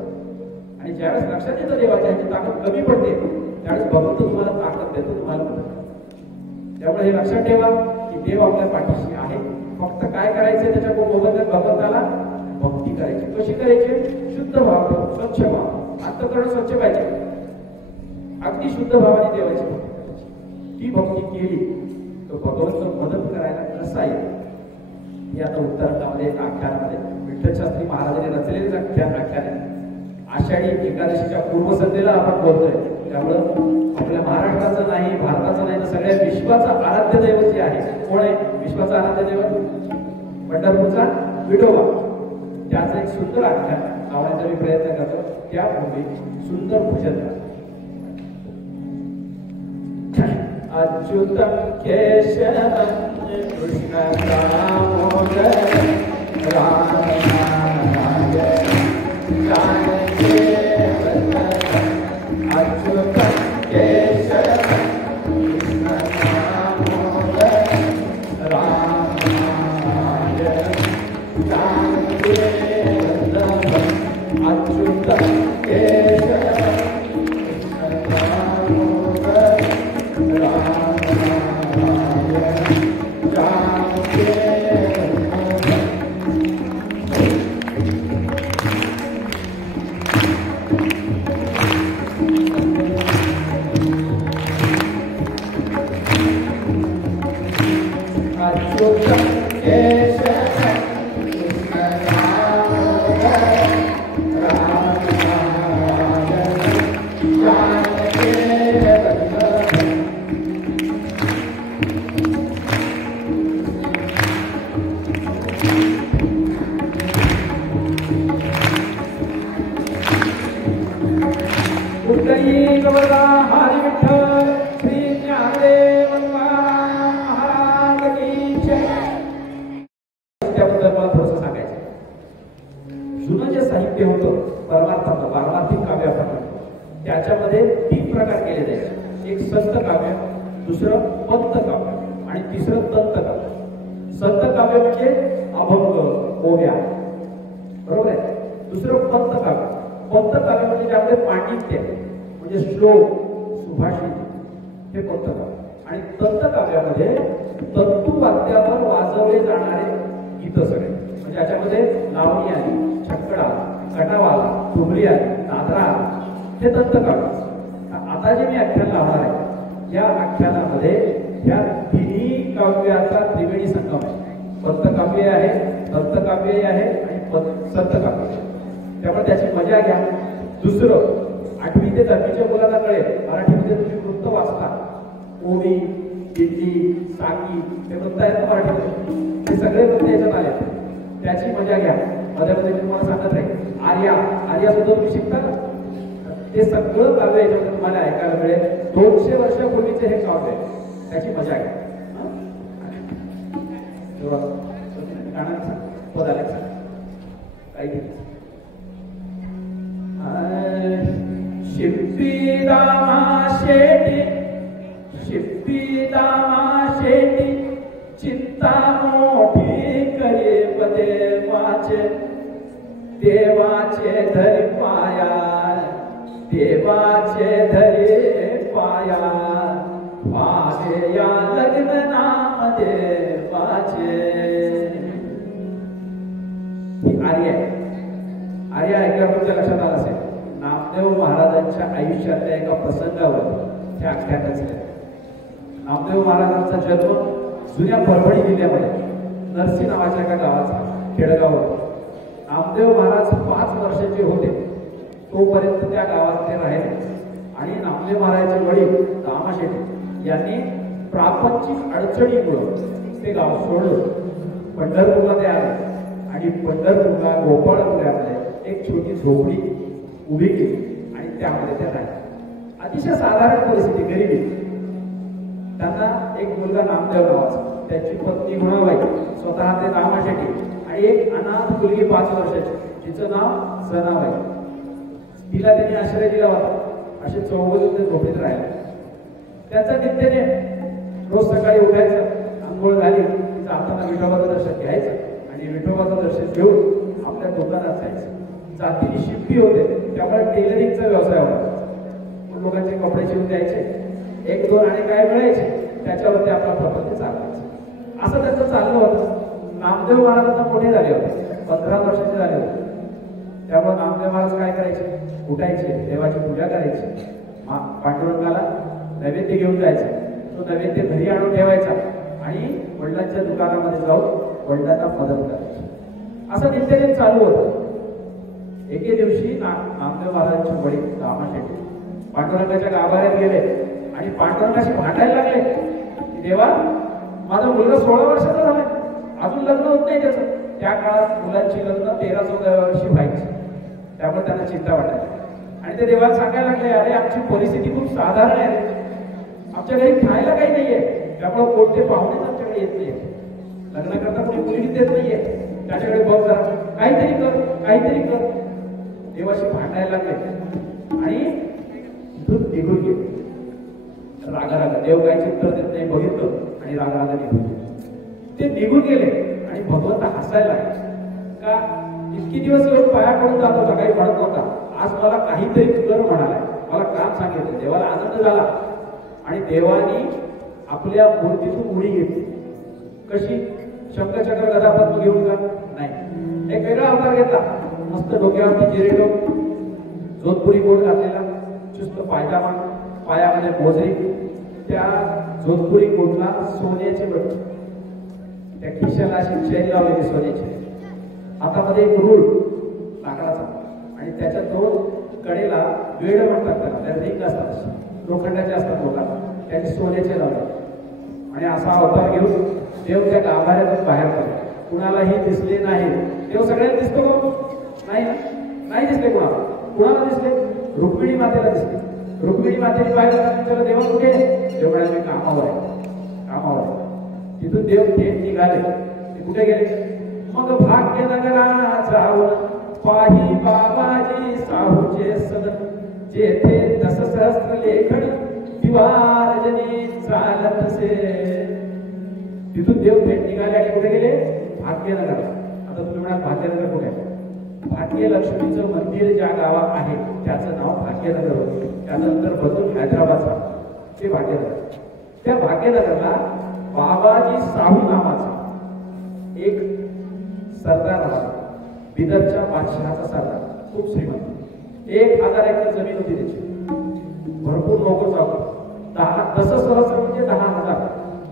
आणि ज्यावेळेस लक्षात येतं देवाची ह्याची ताकद कमी पडते त्यावेळेस भगवंत तुम्हाला ताकद देतो, तुम्हाला मदत करतो. त्यामुळे हे लक्षात ठेवा की देव आपल्या पाठीशी आहे. फक्त काय करायचं त्याच्या भगवंताला भक्ती करायची. कशी करायची? शुद्ध भाव, स्वच्छ भाव. अंतःकरण स्वच्छ पाहिजे. अगदी शुद्ध भावाने देवाची भक्ती करायची. ती भक्ती केली तर भगवंत मदत करायला कसा येईल हे आता उत्तराखंडमध्ये आख्यानामध्ये विठ्ठल शास्त्री महाराजांनी रचलेलेच आख्यान आहे. आषाढी एकादशीच्या पूर्वसंध्येला आपण बोलतोय. त्यामुळं आपल्या महाराष्ट्राचं नाही, भारताचं नाही, तर सगळ्या विश्वाचं आराध्य दैवत जे आहे. कोण आहे विश्वाचं आराध्य दैवत? पंढरपूरचा विठोबा. त्याचं एक सुंदर आख्यान लावण्याचा मी प्रयत्न करतो. त्यापूर्वी सुंदर भजन अच्युतम केशवम कृष्ण दामोदर राम जानकी अच्युतम केशवम कृष्ण दामोदर राम जानकी अच्युतम केशवम त्याच्यामध्ये 3 प्रकार केले जायचे. एक संत काव्य, दुसरं पंत काव्य आणि तिसरं दंत काव्य. संत काव्य म्हणजे अभंग, ओव्या, बरोबर आहे. दुसरं पंत काव्य. पंत काव्य म्हणजे ज्यामध्ये पांडित्य म्हणजे श्लोक, सुभाषित, हे पंत काव्य. आणि दंत काव्यामध्ये तंतू वाद्यावर वाजवले जाणारे गीत सगळे, म्हणजे याच्यामध्ये लावणी आली, छकडा, कटावाला, ठुमरी आली, दादरा, हे दंत काव्य. आता जे मी आख्यान लावणार आहे या आख्यानामध्ये ह्या तिन्ही काव्याचा त्रिवेणी संगम आहे. पंत काव्य आहे, दंत काव्य आहे आणि संत काव्य. त्यामुळे त्याची मजा घ्या. दुसरं, 8वी ते 10वीच्या मुलांना कळेल, मराठीमध्ये तुम्ही वृत्त वाचता, ओवी, दिंडी, साकी, हे वृत्त आहेत मराठीमध्ये. हे सगळे वृत्त याच्यात आले, त्याची मजा घ्या. मध्ये मध्ये तुम्हाला सांगत आहे आर्या सुद्धा तुम्ही शिकता ना, ते सगळं काव्य याच्यामध्ये तुम्हाला ऐकायला मिळेल. 200 वर्षापूर्वीचे हे काव्य आहे, त्याची मजा घ्या. पद आले काही शिप्पीदामा शेटी चिंता मोठी करे देवाचे धरी पाया माझे या लग्न नाम देवाचे. आर्या ऐकल्यावर तुमच्या लक्षात आलं असेल, नामदेव महाराजांच्या आयुष्यातल्या एका प्रसंगावर हे आख्यान रचले. नामदेव महाराजांचा जन्म जुन्या परभणी जिल्ह्यामध्ये नरसी नावाच्या एका गावाचा, खेडगावावर. नामदेव महाराज 5 वर्षाचे होते तोपर्यंत त्या गावात ते राहिले आणि नामदेव महाराजांचे वडील दामा शेट्टी यांनी प्रापंचिक अडचणीमुळे ते गाव सोडलं. पंढरपूरला ते आले आणि पंढरपूरला गोपाळपुऱ्यामध्ये एक छोटी झोपडी उभी केली आणि त्यामध्ये ते राहिले. अतिशय साधारण परिस्थिती, गरिबी. त्यांना एक मुलगा नामदेव नावाचा, त्याची पत्नी गुणाबाई, स्वतः ते दामा शेट्टी आणि एक अनाथ मुलगी 5 वर्षाची, तिचं नाव सनाबाई. तिला त्यांनी आश्रय दिला होता. असे 14 ते झोपडीत राहिले. त्याचा नित्यने रोज सकाळी उठायचं, आंघोळ झाली तिचं हाताने विठोबाचं दर्शन घ्यायचं आणि विठोबाचं दर्शन घेऊन आपल्या दुकानात जायचं. जातीने शिंपी होते त्यामुळे टेलरिंगचा व्यवसाय होता. लोकांचे कपडे शिवून द्यायचे, 1-2 आणि काय मिळायचे त्याच्यावरती आपला प्रपंच चालवायचा. असं त्याचं चाललं होतं. नामदेव महाराजांना मोठे झाले होते, 15 वर्षाचे झाले होते. त्यामुळे नामदेव महाराज काय करायचे, उठायचे, देवाची पूजा करायची, पांडुरंगाला नैवेद्य घेऊन जायचा. तो नैवेद्य घरी आणून ठेवायचा आणि वडिलांच्या दुकानामध्ये जाऊन वडिलांना मदत करायची. असं नित्यनेम चालू होतं. एके दिवशी नामदेव महाराजांचे वडील दामा शेट्टी पांडुरंगाच्या गाभाऱ्यात गेले आणि पांडुरंगाशी भांडायला लागले की देवा, माझा मुलगा 16 वर्षाचा झालाय, अजून लग्न होत नाही त्याचं. त्या काळात मुलांची लग्न 13-14 वर्षी व्हायची. त्यामुळे त्यांना चिंता वाटायची आणि ते देवाला सांगायला लागले, अरे आमची परिस्थिती खूप साधारण आहे, आमच्या घरी खायला काही नाहीये, त्यामुळे कोणते पाहुणेच आमच्याकडे येत नाहीये, लग्न करता कोणी मुलगी देत नाहीये, त्याच्याकडे बघ जरा, काहीतरी कर, काहीतरी कर. देवाशी भांडायला लागले आणि इथून निघून गेले. रागा देव काही चित्र देत नाही बघितलं आणि रागा निघून गेले. ते निघून गेले आणि भगवंत हसायला लागले. का इतकी दिवस येऊन पाया पडून जात होता, काही म्हणत नव्हता, आज मला काहीतरी कर म्हणालाय, मला काम सांगितलं. देवाला आनंद झाला आणि देवानी आपल्या मूर्तीतून उडी घेतली. कशी, शंखचक्र गदा पद्म घेऊन का नाही, एक वेगळा अवतार घेतला. मस्त डोक्यावरती जिरेटो, जोधपुरी कोट घातलेला, चुस्त पायजामा, पायामध्ये मोजरी, त्या जोधपुरी कोटला सोन्याचे बट, त्या खिशाला अशी चैन लावलेली सोन्याची, हातामध्ये एक रूळ लाकडाचा आणि त्याच्या 2 कडेला वेड म्हणतात त्याला, रिंग असतात, लोखंडाचे असतात लोकांना, त्याचे सोन्याचे लावले आणि असा अवतार घेऊन देव त्या गाभाऱ्यातून बाहेर पडले. कुणालाही दिसले नाही. देव सगळ्यांना दिसतो नाही, नाही दिसले कुणाला. कुणाला दिसले, रुक्मिणी मातेला दिसले. रुक्मिणी मातेने पाहिलं, त्याला देवा कुठे, देव म्हणाले मी कामावर आहे, कामावर आहे. तिथून देव थेट निघाले. ते कुठे गेले, मग भाग्यनगराचा पाही बाबाजी साहूचे सदन, जेथे 10 सहस्त्र लेखन दिवारजनी चालतसे. तिथून देव थेट निघाले आणि कुठे गेले, भाग्यनगर. आता तुम्ही म्हणाल भाग्यनगर कुठे आहे, भाग्यलक्ष्मीचं मंदिर ज्या गावात आहे त्याचं नाव भाग्यनगर होतं. त्यानंतर बदलून हैदराबादचा ते भाग्यनगर. त्या भाग्यनगरला बाबाजी साहू नावाचा एक सरदार होता, बिदरच्या बादशहाचा सरदार, खूप श्रीमंत. 1000 एकर जमीन होती त्याची, भरपूर लोक चालू. 10 सहस्र म्हणजे 10,000,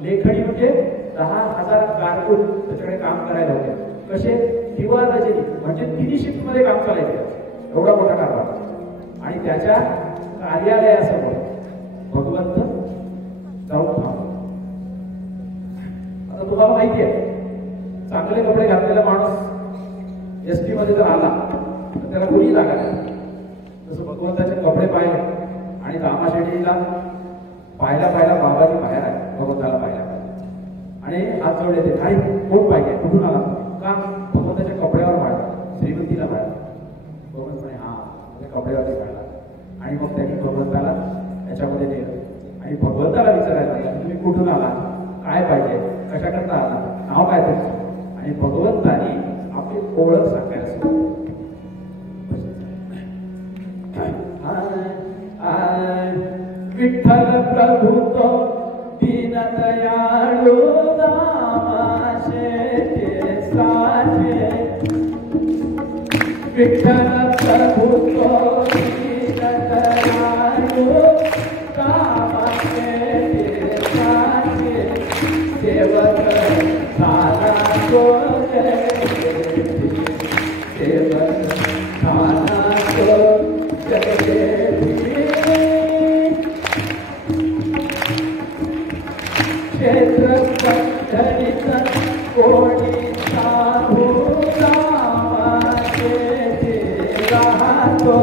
लेखणी म्हणजे 10,000 कारकून त्याच्याकडे काम करायला होते. कसे, दिवा रजनी म्हणजे 3 शिफ्ट मध्ये काम चालायचे, एवढा मोठा कारभार. आणि त्याच्या कार्यालयासमोर भगवंत जाऊन थांबतो. आता तुम्हाला माहिती आहे, चांगले कपडे घातलेला माणूस एसटी मध्ये जर आला तर त्याला कोणी जागा नाही. तसं भगवंताचे कपडे पाहिले आणि दामा शेट्टीला पाहिला बाबाजी बाहेर आहे, भगवंताला पाहिला आणि हात जोडले ते, काय कोण पाहिजे, कुठून आला, का, भगवंताच्या कपड्यावर पाहिला, श्रीमंतीला पाहिला. भगवंत म्हणे हा, कपड्यावरती पाहिला. आणि मग त्यांनी भगवंताला याच्यामध्ये नेलं आणि भगवंताला विचारायला लागला, तुम्ही कुठून आला, काय पाहिजे, कशाकरता आला, नाव काय तुमचं. आणि भगवंतानी आपली ओळख सांगायला सुरू. विठ्ठल प्रभू तो दीनदयाळू दामा शेटे साठे. विठ्ठल प्रभू तो दीनदयाळू दामा शेटे साठे. सेवक झाला तो जय क्षेत्र पंढरीत कोणी साहू रामाचे राहतो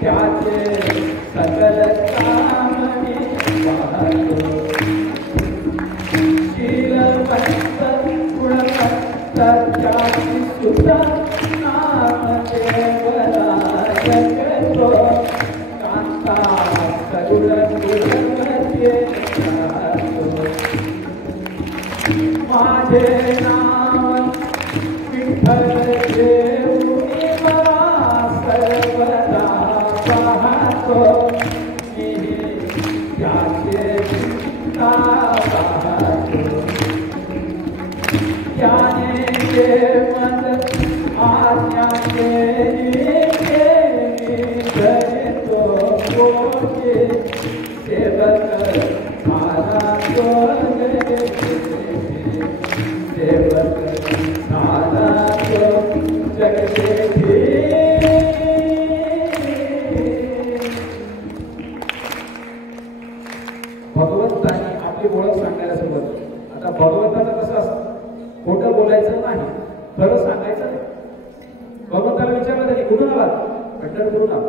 त्याचे सकल काम मी पाहतो शीलवंत गुणवंत त्याची सुद्धा नाम देवराजतो कांता करुण गुणवते माझे नाम विठ्ठल देऊनी मला सर्वदा पाहतो मी त्याचे चिंता पाहतो त्याने जे मन आज्ञा केली धरतो कोणी सेवक माझा भगवंतानी आपली ओळख सांगायला सुरुवात केली. आता भगवंताचं कसं असतं, खोटं बोलायचं नाही, खरं सांगायचं नाही. भगवंताला विचारलं तरी कुठून आला, पंढरपूरून आला.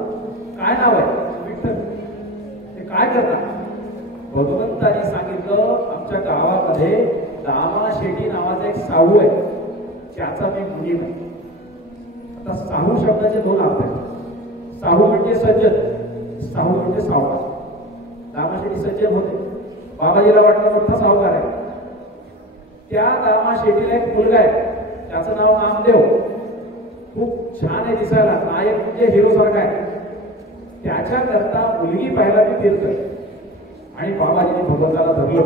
काय नाव आहे, विठ्ठल. ते काय करतात, भगवंतानी सांगितलं आमच्या गावामध्ये दामा शेट्टी नावाचा एक साहू आहे, त्याचा मी मुनी आहे. आता साहू शब्दाचे दोन अर्थ आहेत. साहू म्हणजे सज्जन, साहू म्हणजे सावकार. दामा शेट्टी सज्जन होते, बाबाजीला वाटलं मोठा सावकार आहे. त्या दामा शेट्टीला एक मुलगा आहे, त्याचं नाव नामदेव. खूप छान आहे दिसायला, नायक म्हणजे हिरो सारखा आहे. त्याच्याकरता मुलगी पाहायला मी फिरतोय आणि बाबाजीने भगवंताला धरलं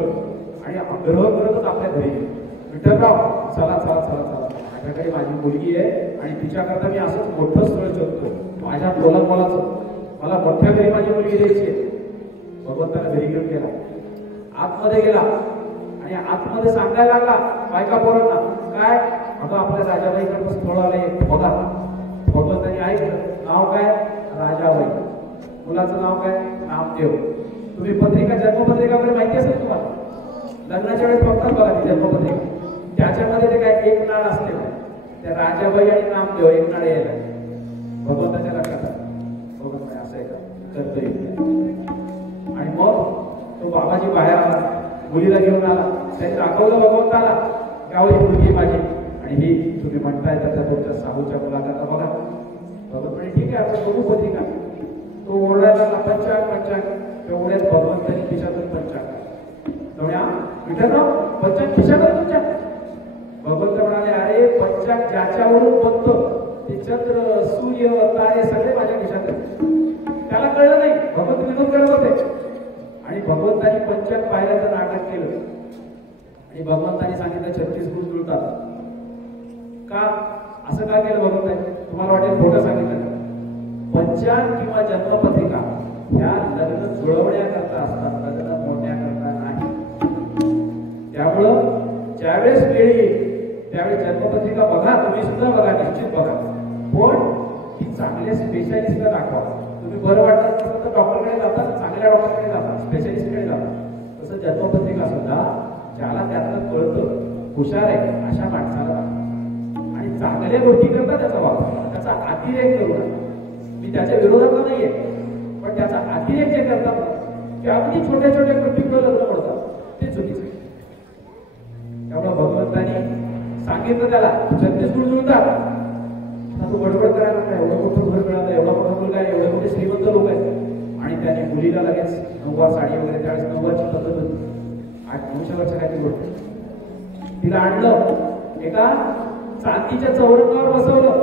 आणि आग्रह करतच आपल्या घरी गेले. विठ्ठलराव चला चला चला चला, माझ्याकडे माझी मुलगी आहे आणि तिच्याकरता मी असंच मोठं स्थळ शोधतोय. माझ्या मोलाचं मला मोठ्या घरी माझी मुलगी द्यायची आहे. भगवंताला घरी घेऊन गेला, आतमध्ये गेला आणि आतमध्ये सांगायला लागला बायका पोरांना, काय अगं आपल्या राजाबाईकडे स्थळ आलंय बघा. भगवंतानी ऐकलं, नाव काय, राजाबाई. मुलाचं नाव काय, नामदेव. तुम्ही पत्रिका, जन्मपत्रिका वगैरे माहिती असेल तुम्हाला, लग्नाच्या वेळेस बघतात बघा ती जन्मपत्रिका. त्याच्यामध्ये ते काय एक नाळ असते, त्या राजाबाई आणि नामदेव एक नाळ यायला. भगवंताच्या लक्षात भगवंत असं आहे का, करता येईल. आणि मग तो बाबाजी बाहेर आला, मुलीला घेऊन आला, त्यांनी दाखवलं भगवंताला, गावली मुलगी माझी आणि ही तुम्ही म्हणताय त्याच्या तुमच्या साहूच्या मुलाखत बघा. भगवंत म्हणे ठीक आहे, आपण बघू पत्रिका. तो ओरडायला पंचांग पंचांग. तेवढ्यात भगवंतानी खिशातून पंचांग, विठ्ठलराव पंचांग खिशातून तुमच्या. भगवंत म्हणाले, अरे पंचांग ज्याच्यावरून बनतं ते चंद्र सूर्य तारे सगळे माझ्या खिशात. त्याला कळलं नाही, भगवंत विनोद करत होते. आणि भगवंतानी पंचांग पाहिल्याचं नाटक केलं आणि भगवंतानी सांगितलं 36 गुण जुळतात. का असं काय केलं भगवंतानी, तुम्हाला वाटेल खोटं सांगितलं. पंचांग किंवा जन्मपत्रिका ह्या लग्न जुळवण्याकरता असतात, लग्न मोडण्याकरता नाही. त्यामुळं ज्यावेळेस वेळ येईल त्यावेळेस जन्मपत्रिका बघा, तुम्ही सुद्धा बघा, निश्चित बघा, पण ती चांगल्या स्पेशालिस्टला दाखवा. तुम्ही बरं वाटत तर डॉक्टरकडे जातात, चांगल्या डॉक्टरकडे जातात, स्पेशालिस्टकडे जातात. तसं जन्मपत्रिका सुद्धा ज्याला त्यातलं कळतं, हुशार आहे अशा माणसाला दाखवा. आणि चांगल्या गोष्टी करता त्याचा वापर, त्याचा अतिरेक करू नका. मी त्याच्या विरोधात नाहीये, पण त्याचा अतिरेक जे करतात की अगदी छोट्या छोट्या गोष्टीकडे लग्न पडतात, ते चुकीचं आहे. त्यामुळे भगवंतानी सांगितलं त्याला 36 गुण जुळतात. तू बडबड करायला लागला, एवढं मोठं घर मिळालं, एवढा मोठा मुलगा आहे, एवढे मोठे श्रीमंत लोक आहेत. आणि त्याने मुलीला लगेच नऊवार साडी वगैरे, त्यावेळेस नऊवारची पद्धत होती, 8-9 वर्षाची गोष्ट. तिला आणलं, एका चांदीच्या चौरंगावर बसवलं.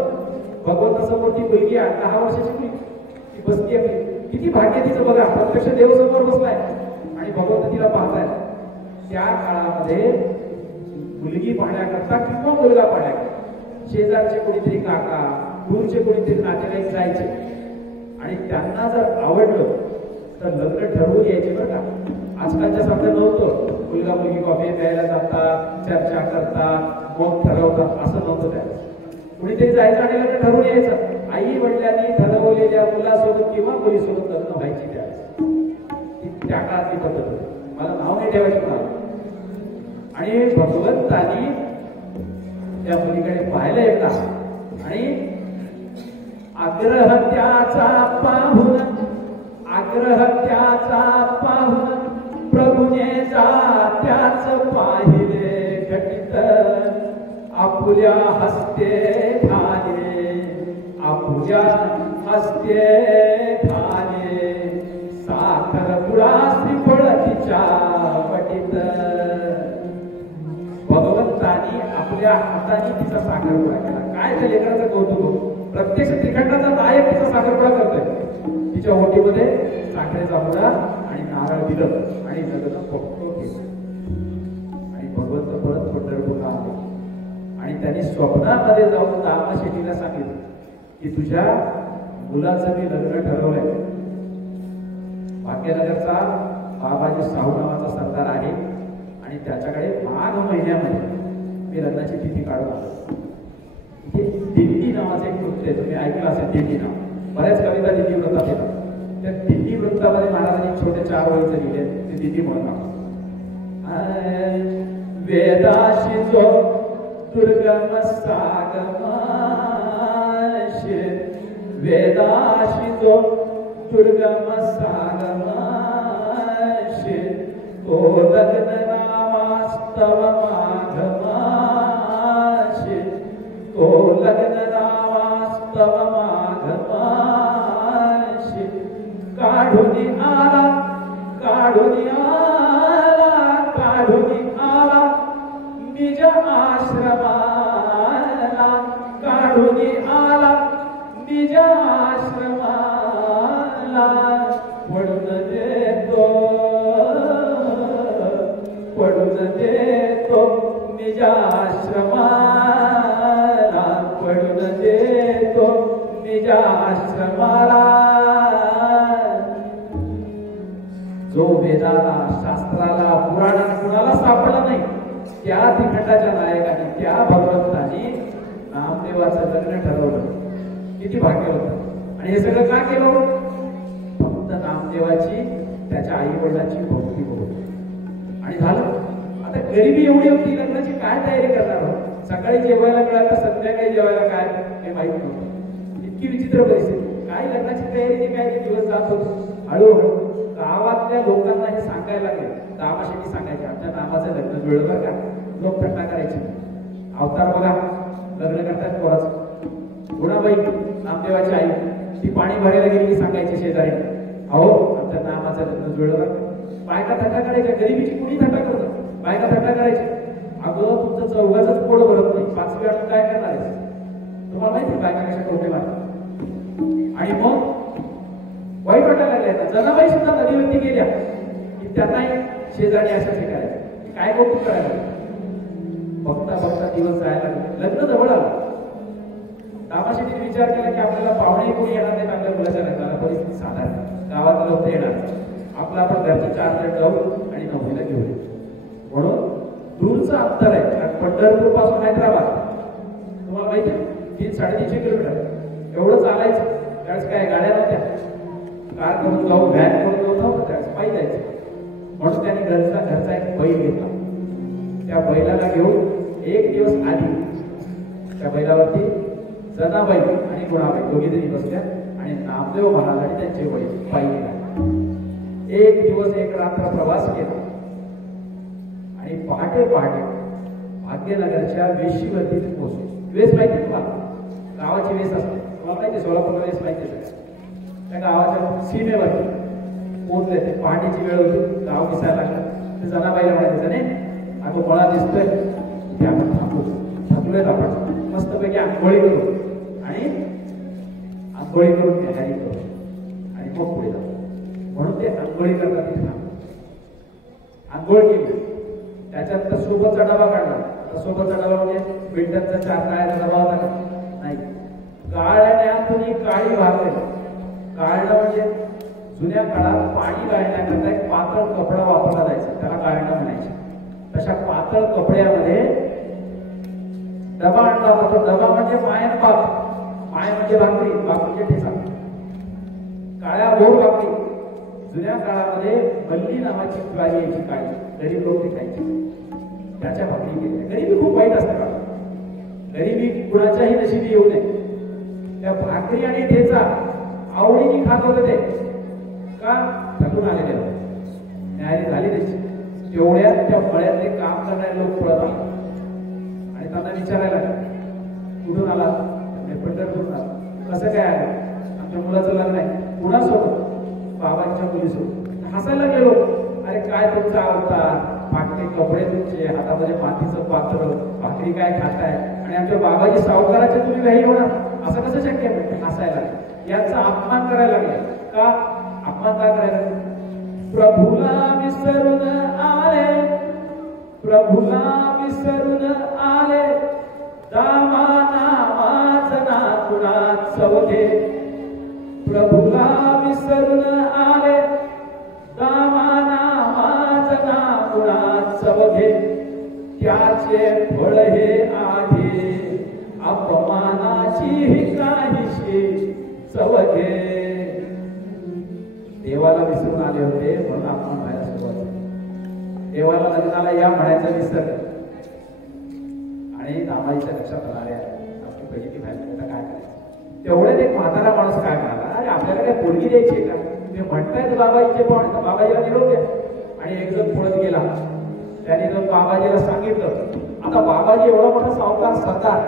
भगवंतासमोर ती मुलगी 10 वर्षाची मुलगी ती बसली आहे. किती भाग्य तिचं बघा, प्रत्यक्ष देव समोर बसलाय आणि भगवंत तिला पाहताय. त्या काळामध्ये मुलगी पाहण्याकरता किंवा मुलगा पाहण्याकरता शेजारचे कोणीतरी काका, दूरचे कोणीतरी नातेवाईक जायचे आणि त्यांना जर आवडलं तर लग्न ठरवून यायचे बरं का. आजकालच्या सारखं नव्हतं, मुलगा मुलगी कॉफी प्यायला जातात, चर्चा करतात, मग ठरवतात, असं नव्हतं. त्या कुणीतरी जायचं आणि लग्न ठरवून यायचं. आई वडिलांनी ठरवले असलेल्या मुलासोबत किंवा मुलीसोबत लग्न व्हायची त्यावेळेस ती त्या काळातली पद्धत होती. मला नाव नाही ठेवायचं कोणाला. आणि भगवंतानी त्या मुलीकडे पाहिलं एकदा आणि आग्रह त्याचा पाहून प्रभूने त्याच पाहिले घटित आपुल्या हस्ते ठाणे साखर पुडा श्रीफळ तिच्या वटीत. भगवंतानी आपल्या हाताने तिचा साखरपुडा केला. काय त्या लेकराचं कौतुक. प्रत्यक्ष त्रिखंडाचा नायक तिचा साखरपुडा करतोय. तिच्या ओटीमध्ये साखरेचा पुडा आणि नारळ दिलं आणि लग्न पक्क केलं. आणि भगवंत परत पंढरपूरला आले आणि त्यांनी स्वप्नामध्ये जाऊन दामा शेट्टीला सांगितलं की तुझ्या मुलाचं मी लग्न ठरवलंय. भाग्यनगरचा बाबाजी साहू नावाचा सरदार आहे आणि त्याच्याकडे माघ महिन्यामध्ये मी लग्नाची तिथी काढून आलो. इथे दिंडी नावाचं एक वृत्त आहे. तुम्ही ऐकलं असेल दिंडी नाव. बऱ्याच कविता दिंडी वृत्तात येतात. त्या दिंडी वृत्तामध्ये महाराजांनी छोटे 4 ओळीचे लिहिले ते दिंडी म्हणून वेदाशी जो दुर्गम सागमाशी वेदाशी जो दुर्गम सागमाशी तो लग्न नामास्तव माघमाशी तो लग्न नामास्तव माघमाशी काढून आला निज आश्रमाला काढून आला निज आश्रमाला पडून देतो निज आश्रमाला पडून देतो निज आश्रमाला. जो वेदाला शास्त्राला पुराणाला कुणाला सापडला नाही त्या त्रिखंडाच्या नायकाने त्या भगवंतानी नामदेवाचं लग्न ठरवलं. किती भाग्य होतं. आणि हे सगळं का केलं. फक्त नामदेवाची त्याच्या आई वडिलांची भक्ती बघून. आणि झालं. आता गरिबी एवढी होती लग्नाची काय तयारी करणार हो. सकाळी जेवायला मिळालं तर संध्याकाळी जेवायला काय हे माहित नव्हतं. इतकी विचित्र परिस्थिती. काय लग्नाची तयारी काय दिवस जात होत. हळूहळू गावातल्या लोकांना हे सांगायला लागले. दामा शेट्टी सांगायचे आमच्या नामाचं लग्न जुळलं बरं का. लोक थट्टा करायचे. अवतार बघा लग्न करतात पोराचं. गुणाबाई नामदेवाची आई ती पाणी भरायला गेली की सांगायची शेजारी अहो आमच्या नामाचं लग्न जुळलं बरं. बायका थट्टा करायच्या. गरिबीची कुणी थट्टा करत. बायका थट्टा करायची. अगं तुमचं चौघाचंच पोट भरत नाही 5वी आठवून काय करणार आहे. तुम्हाला माहिती बायका कशा टोटे मारतात. आणि मग वाईट वाटायला लागले. जनाबाई सुद्धा नदीवरती गेल्या की त्यांनाही शेजारी अशा करायचं. काय कौतुक करायला. बघता दिवस जायला लागले. लग्न जवळ आलं. दामा शेट्टीने विचार केला की आपल्याला पाहुणे कोणी येणार नाहीत आपल्या मुलाच्या लग्नाला. परिस्थिती साधारण गावात लोक येणार. आपलं आपण घरचे 4 जण जाऊ आणि नवरीला घेऊन. म्हणून दूरचं अंतर आहे. कारण पंढरपूर पासून हैदराबाद तुम्हाला माहिती आहे 300-350 किलोमीटर एवढं चालायचं. त्यावेळेस काय गाड्या नव्हत्या. कार करून जाऊ व्हॅन करून जाऊ त्यावेळेस पायी जायचं. म्हणून त्यांनी घरचा एक बैल घेतला. त्या बैलाला घेऊन 1 दिवस आधी त्या बैलावरती जनाबाई आणि गुणाबाई दोघी जणी बसल्या आणि नामदेव महाराज आणि त्यांचे बैल पायी गेला. 1 दिवस 1 रात्र प्रवास केला आणि पहाटे भाग्यनगरच्या वेशीवरती पोहोचले. वेस माहिती तुम्हाला. गावाची वेस असते. तुम्हाला माहिती सोलापूरला वेस माहिती आहे. त्या गावाच्या सीमेवरती पोहोचले. ते पहाटेची वेळ होती. गाव दिसायला लागलं. ते जनाबाईला म्हणायचं नाही अगं मला दिसतोय इथे आपण थांबू. थकलोय आपण मस्तपैकी आंघोळी करू आणि आंघोळी करून तयारी करू आणि मग पुढे जाऊ. म्हणून ते आंघोळी करतात तिथे थांबू. आंघोळ केली. त्याच्यात तर सोबतचा डबा काढला. आता सोबतचा डबा म्हणजे बिल्डरचा 4 काळ्याचा डबा होता का नाही. गाळण्यातून काळी भागले. गाळणं म्हणजे जुन्या काळात पाणी गाळण्याकरता एक पातळ कपडा वापरला जायचा. त्याला गाळणं म्हणायचे. तशा पातळ कपड्यामध्ये डबा आणला होता. तो डबा म्हणजे मायन पाक. माय म्हणजे भाकरी. पाक म्हणजे ठेचा. काळ्या गोड भाकरी. जुन्या काळामध्ये मल्ली नावाची ज्वारी यायची काळी, गरीब लोक ती खायची, त्याच्या भाकरी केल्या. गरिबी खूप वाईट असते का? गरिबी कुणाच्याही नशिबी येऊ नये. त्या भाकरी आणि ठेचा आवडीने खात होते ते, का थकून आलेले होते, न्यायाने झाली त्याची. तेवढ्यात त्या मळ्यातले काम करणारे लोक पळत आले आणि त्यांना विचारायला कुठून आला? पंढरपूरून आला. कसं काय आलं? आमच्या मुलाचं लग्न आहे. कुणासोबत? बाबांच्या मुलीसोबत. हसायला लागले लोक. अरे काय तुमचा अवतार, फाटके कपडे तुमचे, हातामध्ये मातीचं पात्र, भाकरी काय खाताय आणि आमच्या बाबाजी सावकाराचे तुम्ही काही होणार? असं कसं शक्य आहे? हसायला लागले. यांचा अपमान करायला लागले. का अपमान का करायला? प्रभूला विसरून आले, प्रभूला विसरून आले, दामाना वाजना कुणात सवघे. प्रभूला विसरून आले, दामाना वाजना कुणात सवघे. त्याचे फळ हे आहे अपमानाची काहीशी सवघे. देवाला विसरून आले होते म्हणून अपमान व्हायला सुरुवात झाली. देवाला लग्नाला या म्हणायचं विसरलं आणि दामाजीच्या लक्षात आले आपली पहिली व्हायला काय करायचं. तेवढ्यात एक म्हातारा माणूस काय म्हणाला, अरे आपल्याला काय पोरगी द्यायची का? तुम्ही म्हणतायत बाबाजीचे पण बाबाजीला निरोप द्या. आणि एक जण पळत गेला, त्याने जर बाबाजीला सांगितलं. आता बाबाजी एवढा मोठा सावकार सरदार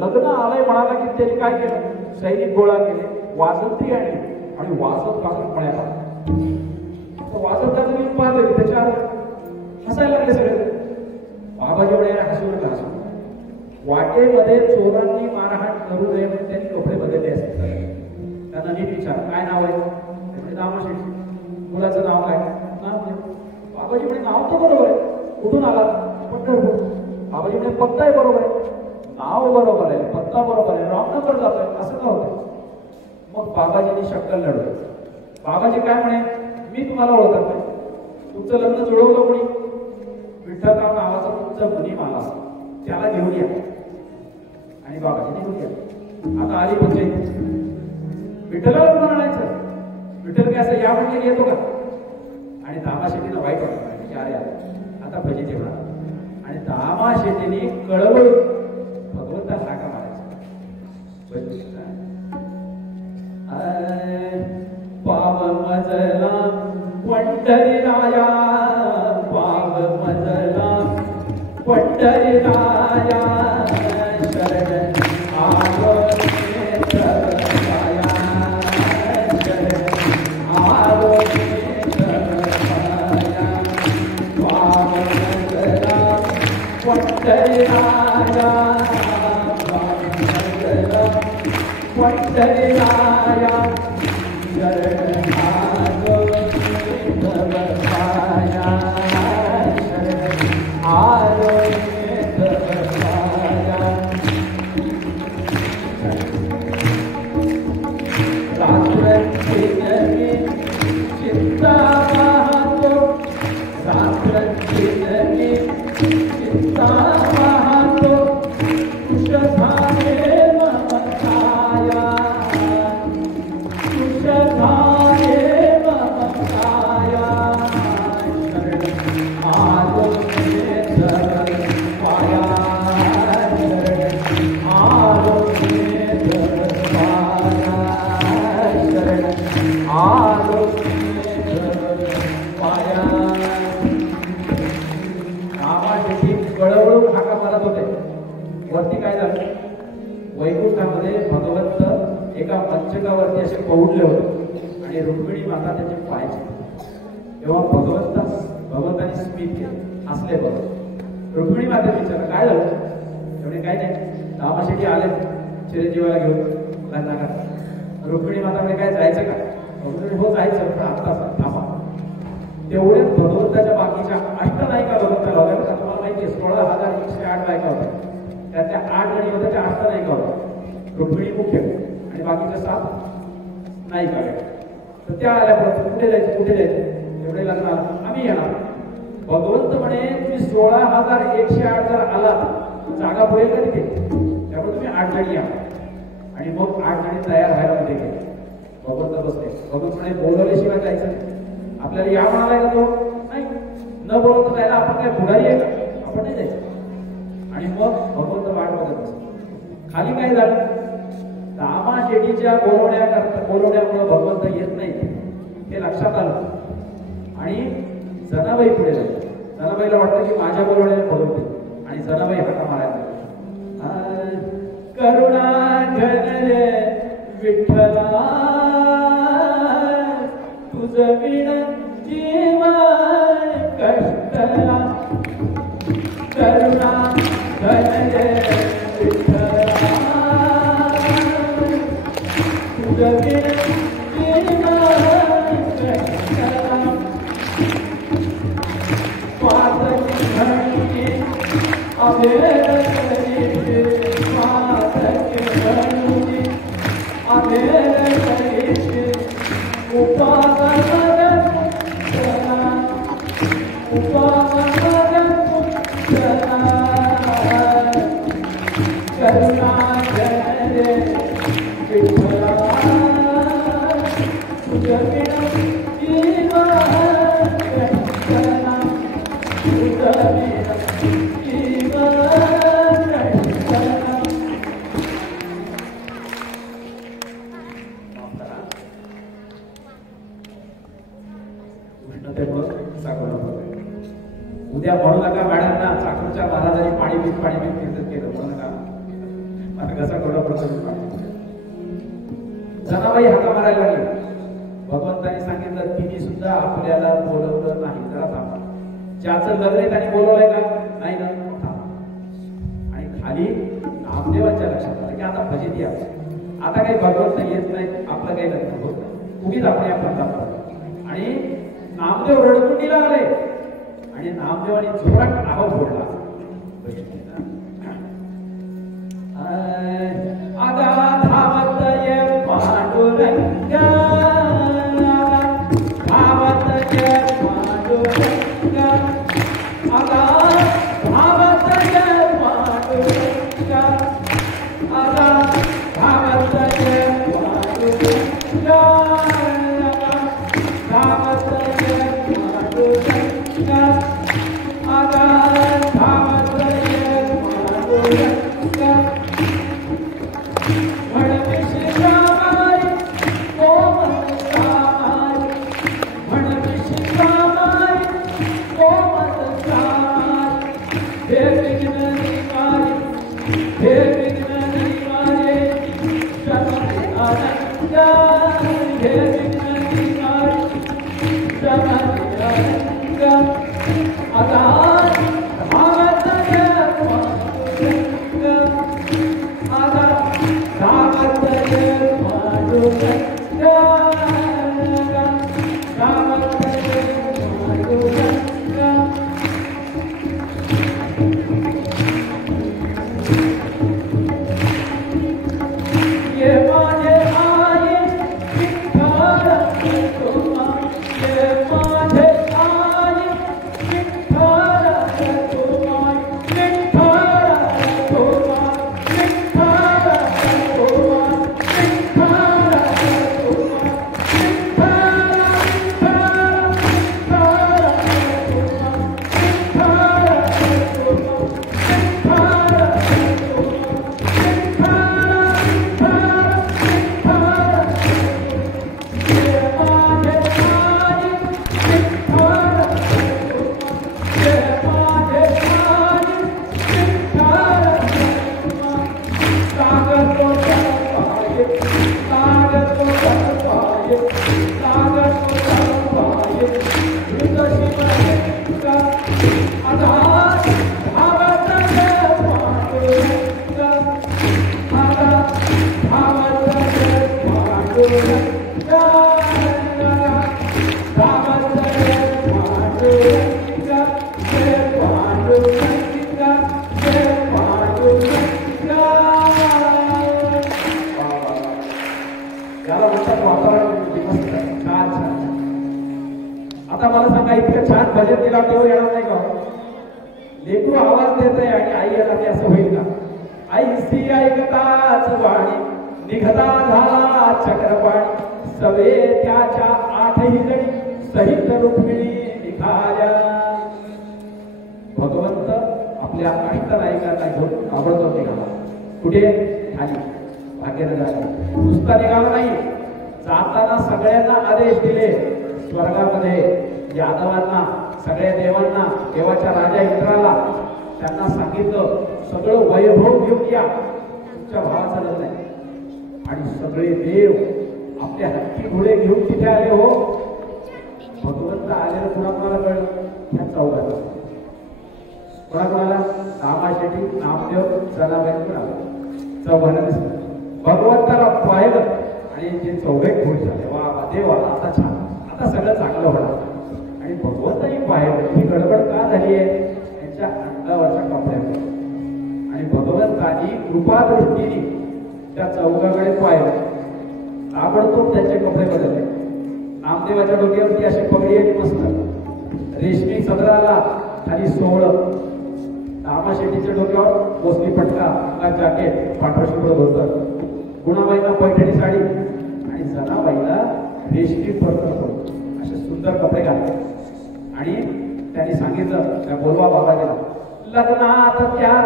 लग्न आलंय म्हणाला की त्यांनी काय केलं? सैनिक गोळा केले, वाजंत्री आणली आणि वाजत वाजत म्हणायला वाजत जात मी पाहतोय त्याच्यावर हसायला लागले सगळे. बाबाजी एवढे हसू नका हसू. वाटेमध्ये चोरांनी मारहाण करू नये म्हणून त्यांनी कपडे बदलले असतात. त्यांना नीट विचार काय नाव आहे? दामाशेठ. मुलाचं नाव काय? नाव बाबाजी म्हणे नाव तर बरोबर आहे. कुठून आला? पंढरपूर. बाबाजी म्हणे पत्ता आहे बरोबर आहे, नाव बरोबर आहे, पत्ता बरोबर आहे, रॉंग नंबर जातोय, असं का होतं? मग बाबाजींनी शक्कल लढवली. बाबाजी काय म्हणे, मी तुम्हाला ओळखत नाही, तुमचं लग्न जुळवलं कोणी? विठ्ठलराव नावाचा तुमचा मुनी माला, त्याला घेऊन या. आणि बाबाजीने घेऊन या. आता आली पंचायत. विठ्ठलराव म्हणायचं, विठ्ठल काय असं या म्हणजे येतो का? आणि दामाशेठीनं वाईट वाटलं की अरे आता फजिती होणार. आणि दामाशेठीने कळवळ भगवंताला हाका मारायचा. पाव मजला पंढरीराया, पाव मजला पंढरीराया, शरण आलो नेत्रराया, शरण आलो नेत्रराया, पाव मजला पंढरीराया, पाव मजला पंढरीराया, शरण आलो नेत्रराया, शरण आलो नेत्रराया. रात्रंदिनी चिंता वाहतो, रात्रंदिनी चिंता वाहतो, कुश झाले ममताया, कुश झाले ममताया, शरण आलो नेत्रराया, शरण आलो नेत्रराया, शरण आलो नेत्रराया. नामाशेठी कळवळून हाका मारत होते. वरती काय झालं? वैकुंठामध्ये भगवंत एका पंचकावरती असे पौडले होते आणि रुक्मिणी माता त्याचे पाय छेदले. तेव्हा भगवंताने स्मित केलं, हसले. बघ रुक्मिणी मातेने विचारलं काय झालं? तेवढे काय नाही, दामाशेठी आले चिरंजीवाला घेऊन लग्नाला. रुक्मिणी माताकडे काय जायचं का? हो जायचं, पण आता थांबा. तेवढ्याच भगवंताच्या बाकीच्या अष्टनायिका भगवंताला होत्या. तुम्हाला माहिती आहे 16,108 बायका होत्या. त्यातल्या 8 जणी होत्या, त्या अष्टनायिका होत्या. रुक्मिणी मुख्य आणि बाकीच्या 7 नायिका. तर त्या आल्या परत कुठे जायचं कुठे जायचं? एवढे लग्नाला आम्ही येणार. भगवंत म्हणे तुम्ही 16,108 जर आलात जागा पुढे कधी तिथे, त्यामुळे तुम्ही 8 जणी या. आणि मग 8 जणी तयार व्हायला मध्ये गेले. भगवंत बसले. भगवंत म्हणे बोलवल्याशिवाय जायचं नाही. आपल्याला या म्हणालाय का तो नाही, न बोलवता जायला आपण काय पुढारी आहे का? आपण नाही जायचं. आणि मग भगवंत वाट बघत बसले. खाली काय झालं, दामा शेठीच्या बोलवण्यामुळे भगवंत येत नाही हे लक्षात आलं आणि जनाबाई पुढे झाली. जनाबाईला वाटलं की माझ्या बोलवण्याने भगवंत, आणि जनाबाई हाका मारायला करुणा घन रे विठ्ठला तुझं विण जीवन कष्टला करुणा घन रे विठ्ठला तुझं विण जीवन कष्टला पातकी घणी अभेर उद्या म्हणू नका मॅडमना चाकूरच्या महाराजांनी पाणी पीत कीर्तन केलं म्हणू नका. आता कसा कोणा पडतो. जनाबाई हाका मारायला लागली. भगवंतांनी सांगितलं तिने सुद्धा आपल्याला बोलवलं नाही. जरा थांबा. ज्याचं लग्न त्याने बोलवलंय का नाही ना. आणि खाली नामदेवांच्या लक्षात आलं की आता फजिती आहे. आता काही भगवंत येत नाही, आपलं काही लग्न होत नाही, उगीच आपण आपण आणि नामदेव रडकुंडीला आले आणि नामदेवाने जोरात नाव फोडला. आगा धावत ये पांडुरंगा धावत ये पांडुरंगा आगा धावत ये पांडुरंगा आगा धावत ये पांडुरंगा धावत ये पांडुरंगा आगा धावत ये पांडुरंगा आता मला सांगा इतकं छान भजन केला तेव्हा येणार नाही का? लेकरू आवाज देत आहे आणि आई येणार नाही असं होईल का? आई सी ऐकताच वाणी निघता झाला चक्रपाणी सवे त्याच्या आठही जणी सहित रुक्मिणी निघाल्या. भगवंत आपल्या अष्टनायिकांना घेऊन ताबडतोब निघाला. कुठे? खाली भाग्यनगराला. नुसता निघाला नाही, जाताना सगळ्यांना आदेश दिले. स्वर्गामध्ये यादवांना, सगळ्या देवांना, देवाच्या राजा इंद्राला त्यांना सांगितलं सगळं वैभव घेऊन या, तुमच्या भावाचं लग्न आहे. आणि सगळे देव आपल्या हत्ती घोडे घेऊन तिथे आले. हो, भगवंत आलेलं कुणाला कळलं? ह्या चौघाला. कोणाला? नामाशेठी, नामदेव, जनाबाई, चौघाला दिसलं. भगवंताला पाहिलं आणि ते चौघे खुश झाले. वा देवा, आता छान, आता सगळं चांगलं होणार. आणि भगवंतानी पाहिलं ही गडबड का झाली आहे? त्यांच्या अंगावरच्या कपड्यावर. आणि भगवंतानी कृपादृष्टीने त्या चौघाकडे पाहिलं. ताबडतोब त्यांचे कपडे बदलले. नामदेवाच्या डोक्यावरती अशी पगडी आणि मस्त रेशमी सदराला खाली सोहळं. नामाशेठीच्या डोक्यावर कोसली पटका, जॅकेट, पांढरा शुभ्र धोतर. गुणाबाईला पैठणी साडी आणि जनाबाईला रेशमी पर्वत, असे सुंदर कपडे घातले. आणि त्यांनी सांगितलं त्या बोलवा बाबाजीला, लग्नात त्या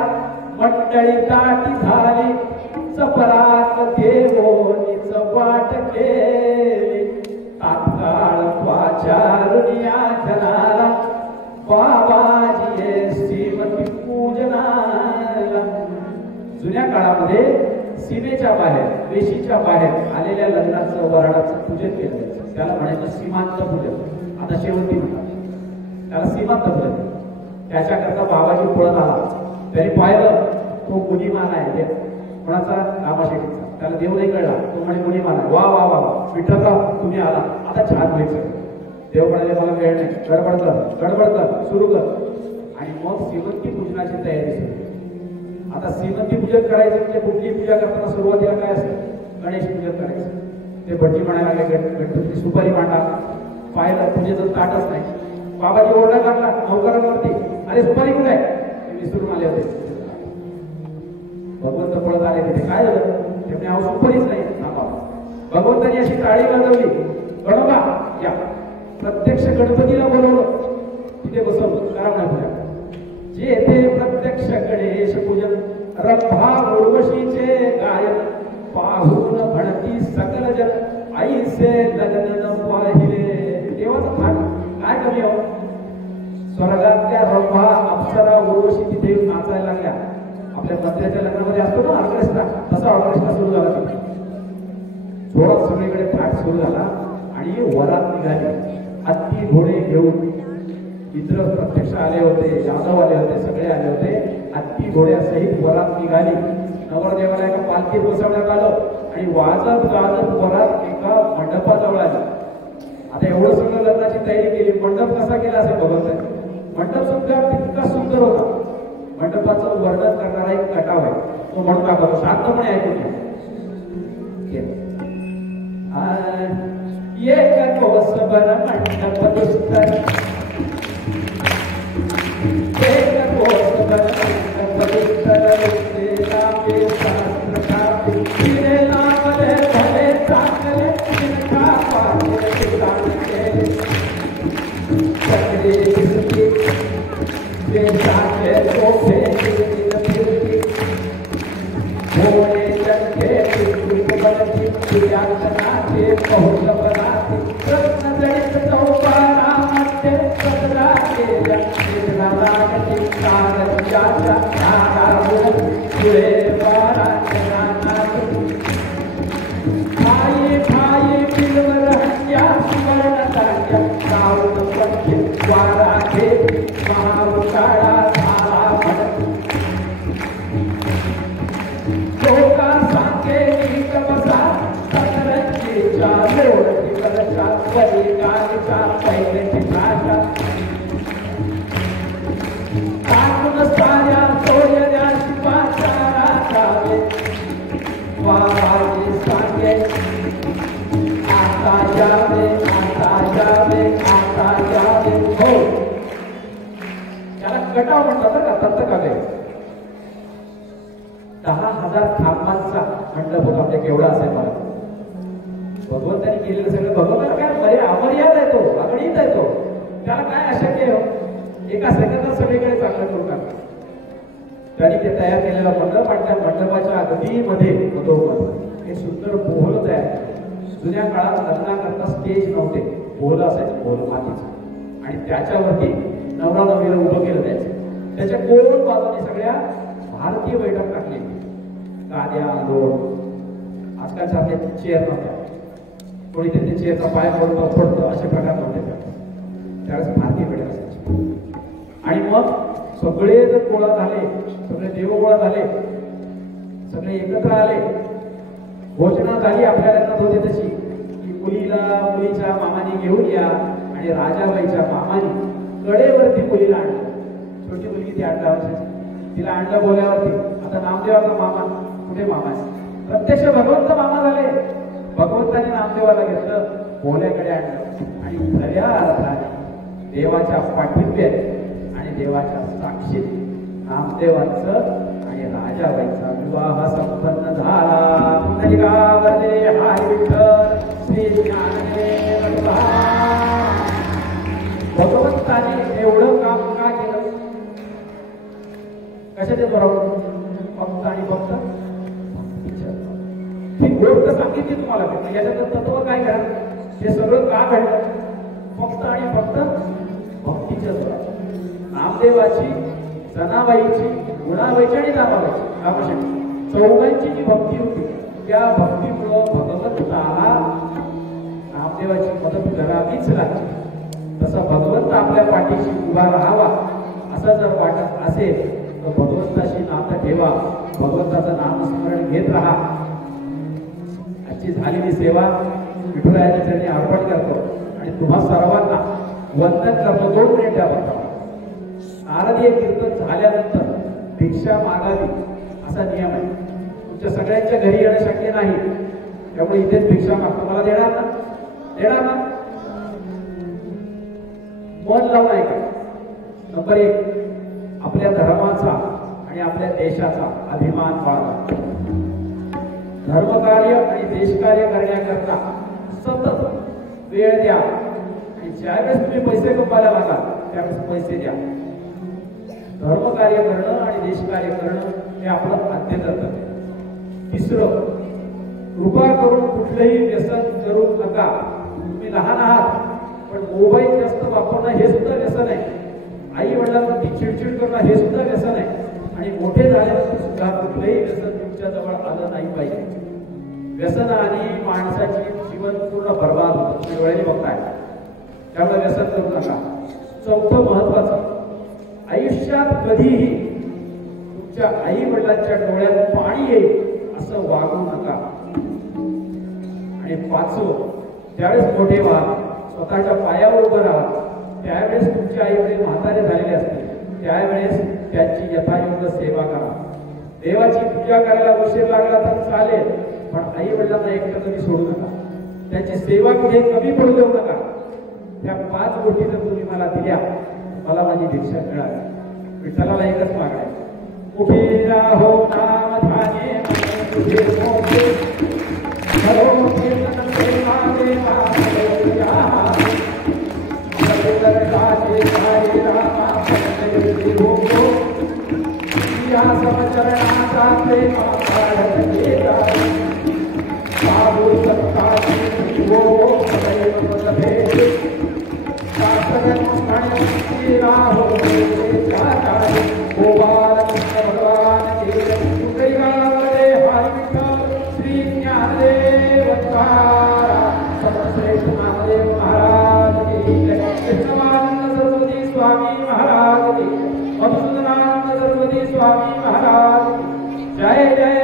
मंडळी दाटी झाली, चपरात देवोनीच वाट केली. तात्काळ वाचारुनिया जनाला बाबाजी श्रीमती पूजनाला. जुन्या काळामध्ये सीमेच्या बाहेर, वेशीच्या बाहेर आलेल्या लग्नाचं, वराडाचं पूजन केलं जायचं. त्याला म्हणायचं सीमांत पूजन. आता शेवटी म्हणतात त्याला सीमांत पूजन. त्याच्याकरता बाबाजी पळत आला. त्यांनी पाहिलं तो गुणीमान आहे. कोणाचा? नामाशेठीचा. त्याला देव नाही कळला. तो म्हणे गुणीमान आहे. वा वा वा, विठ्ठलराव तुम्ही आला, आता छान व्हायचं. देव म्हणाले मला वेळ नाही, गडबड कर, सुरू कर. आणि मग श्रीमंती पूजनाची तयारी सुरू. आता श्रीमंती पूजन करायचं म्हणजे कुठली पूजा करताना सुरुवातीला काय असतं? गणेश पूजन करायचं. ते भटजी म्हणायला लागले गणपती सुपारी मांडा. पाहिलं पूजेचं ताटच नाही. बाबाजी ओरडा काढला नौकरांवरती, अरे सुपारी कुठे आहे? ते विसरून आले होते. भगवंत पळत आले तिथे. काय झालं? ते अहो सुपारीच नाही. भगवंतांनी अशी टाळी गाजवली, गणोबा या. प्रत्यक्ष गणपतीला बोलवलं, तिथे बसवलं. करा म्हणा पूजा. जे ते प्रत्यक्ष गणेश पूजन, रंभा उर्वशीचे गायन, पाहून म्हणती सकल जन, आईसे लग्न पाहिले. देवाचं थाट काय कमी हो? स्वर्गातल्या रंभा, अप्सरा, उर्वशी तिथे नाचायला लागल्या. आपल्या मंत्र्याच्या लग्नामध्ये असतो ना ऑर्केस्ट्रा, तसा ऑर्केस्ट्रा सुरू झाला. जोरात सगळीकडे थाट सुरू झाला. आणि वरात निघाली हत्ती घोडे घेऊन. मित्र प्रत्यक्ष आले होते, यादव आले होते, सगळे आले होते. हत्ती घोड्यासहित वरात निघाली. नवरदेवाला एका पालखीत बसवण्यात आलं आणि वाजत गाजत वरात एका मंडपाजवळ आली. आता एवढं सगळं लग्नाची तयारी केली. मंडप कसा केला असेल भगवंतांनी? मंडप सुद्धा तितका सुंदर होता. मंडपाचं वर्णन करणारा एक कटाव आहे, तो म्हणून दाखवतो. शांतपणे ऐकून घ्या. एक कोसभर मंडप दुस्तर, एक कोसभर मंडप दुस्तर, विद्येला पे शास्त्र कापी, फिरे लाभले भले चांगले, तिनका पाहिले ठिकाण केले. सगळे दिसती बेसाचे सोफे फिरती, भोळे चंके पितृप बनती, तुझ्यानाचे बहुत बनाती. रत्न जडित चौकारामध्ये सदरा केल्या, निधना लागती कारंजाच्या धारावर, पुढे बारांच्या नाचती. भाई भाई बिलवर हत्या, सुवर्ण तांड्या, राऊत पंखे वारा घेती, महावकाळा धारा भरती. लोका सांगे नीट बसा, सतरंजीच्या लोळती वरच्या, वलिकांच्या पहिल्याची भाषा. टाकून साऱ्या सोयऱ्या शिवाचारा जावे, बाबाजी सांगे आता यावे, आता यावे, आता यावे. हो, याला कटाव म्हणतात का? तंतकाव्य. 10,000 खांबांचा मंडप होता. म्हणजे केवढा असेल मला? भगवंताने केलेलं सगळं भगवंताला काय बरे अमर्याद आहे तो, अगणित आहे तो, त्याला काय अशक्य आहे हो? एका सेकंदात सगळीकडे चांगलं करून टाकतात. त्यांनी ते तयार केलेला मंडप आणि त्या मंडपाच्या अगदी मध्ये मधोमध एक सुंदर पोहल तयार केलं. जुन्या काळात लग्नाकरता स्टेज नव्हते, पोहल असायचं, पोहल मातीचं, आणि त्याच्यावरती नवरा नवरीला उभं केलं जायचं. त्याच्या कोण बाजूने सगळ्या भारतीय बैठक टाकली, गाद्या, दोन, आजकालच्या आपल्या चेअर नव्हत्या, कोणी त्यांच्या चेअरचा पाय पडतो असे प्रकार नव्हते त्यावेळेस भारतीय बैठक असायची. आणि मग सगळे जर गोळा झाले, सगळे देव गोळा झाले, सगळे एकत्र आले, घोषणा झाली आपल्या लग्नात होते तशी की मुलीच्या मामाने घेऊन या, आणि राजाबाईच्या मामाने कडेवरती मुलीला आणलं. छोटी मुलगी ती 8 वर्षाची, तिला आणलं बोल्यावरती. आता नामदेवाचा मामा कुठे मामा आहे, प्रत्यक्ष भगवंत मामा झाले. भगवंताने नामदेवाला घेतलं, बोल्याकडे आणलं, आणि खऱ्या अर्थाने देवाच्या पाठिंब्यात आणि देवाच्या साक्षीत नामदेवांचं आणि राजाबाईचा विवाह संपन्न झाला. पुंडलिकावरती हरी विठ्ठल श्री ज्ञानदेव महाराज. भगवंताने एवढं काम का केलं? कशाचे बरोबर? फक्त आणि फक्त ही गोष्ट सांगितली तुम्हाला. याच्यातलं तत्व काय करा, हे सगळं का घडलं? फक्त आणि फक्त भक्तीच्या जोरात. नामदेवाची, जनाबाईची, गुणाबाईची आणि रामाबाईची, चौघांची जी भक्ती होती, त्या भक्तीमुळं भगवंताला नामदेवाची मदत करावीच लागली. तसा भगवंत आपल्या पाठीशी उभा राहावा असं जर वाटत असेल तर भगवंताशी नातं ठेवा, भगवंताचं नामस्मरण घेत राहा. आजची झालेली सेवा विठुरायाच्या चरणी अर्पण करतो आणि तुम्हा सर्वांना वंदन करतो. 2 मिनिटावर नारदीय कीर्तन झाल्यानंतर भिक्षा मागावी असा नियम आहे. तुमच्या सगळ्यांच्या घरी येणं शक्य नाही, त्यामुळे इथेच भिक्षा मागतो. मला देणार ना? देणार ना? मन लावून ऐका. नंबर 1, आपल्या धर्माचा आणि आपल्या देशाचा अभिमान बाळगा. धर्मकार्य आणि देशकार्य करण्याकरता सतत वेळ द्या, आणि ज्यावेळेस तुम्ही पैसे कमवायला लागा त्यावेळेस पैसे द्या. धर्मकार्य करणं आणि देशकार्य करणं हे आपलं आद्य कर्तव्य. 3, कृपा करून कुठलंही व्यसन करू नका. तुम्ही लहान आहात पण मोबाईल जास्त वापरणं हे सुद्धा व्यसन आहे. आई वडिलांवरती चिडचिड करणं हे सुद्धा व्यसन आहे. आणि मोठे झाल्यानंतर सुद्धा कुठलंही व्यसन तुमच्या जवळ आलं नाही पाहिजे. व्यसनाने माणसाची जीवन पूर्ण बर्बाद होतं, तुम्ही डोळ्याने बघताय. त्यामुळे व्यसन करू नका. 4थं महत्वाचं, आयुष्यात कधीही तुमच्या आई वडिलांच्या डोळ्यात पाणी येईल असं वागू नका. आणि 5वं, त्यावेळेस मोठे व्हा, स्वतःच्या पायावर उभं राहा. त्यावेळेस तुमचे आई वडील म्हातारे झालेले असतील, त्यावेळेस त्यांची यथायोग्य सेवा करा. देवाची पूजा करायला उशीर लागला तर चालेल, पण आई वडिलांना एकटं कधी सोडू नका. त्यांची सेवा कुठे कमी पडू देऊ नका. त्या 5 गोष्टी जर तुम्ही मला दिल्या, मला माझी दीक्षा मिळाली. विठ्ठलाला एकच मागाय, कुठे राहो नाम ध्याने तुझे मोठे, धरो कीर्तन सेवा देवा देवा, जगदर्शाचे सारे रामा पत्ते भोगो, या समचरणाचा प्रेम काढत गेला, साधू सत्ताची वो सदैव मतभेद, शास्त्रज्ञ स्थानी राहो चाचारी, गोपाल कृष्ण भगवान के तुकैगावले हरी विठ्ठल श्री ज्ञानदेव तुकारा, सर्वश्रेष्ठ नामदेव महाराज की जय. कृष्णानंद सरस्वती स्वामी महाराज की, मधुसूदनानंद सरस्वती स्वामी महाराज की जय. जय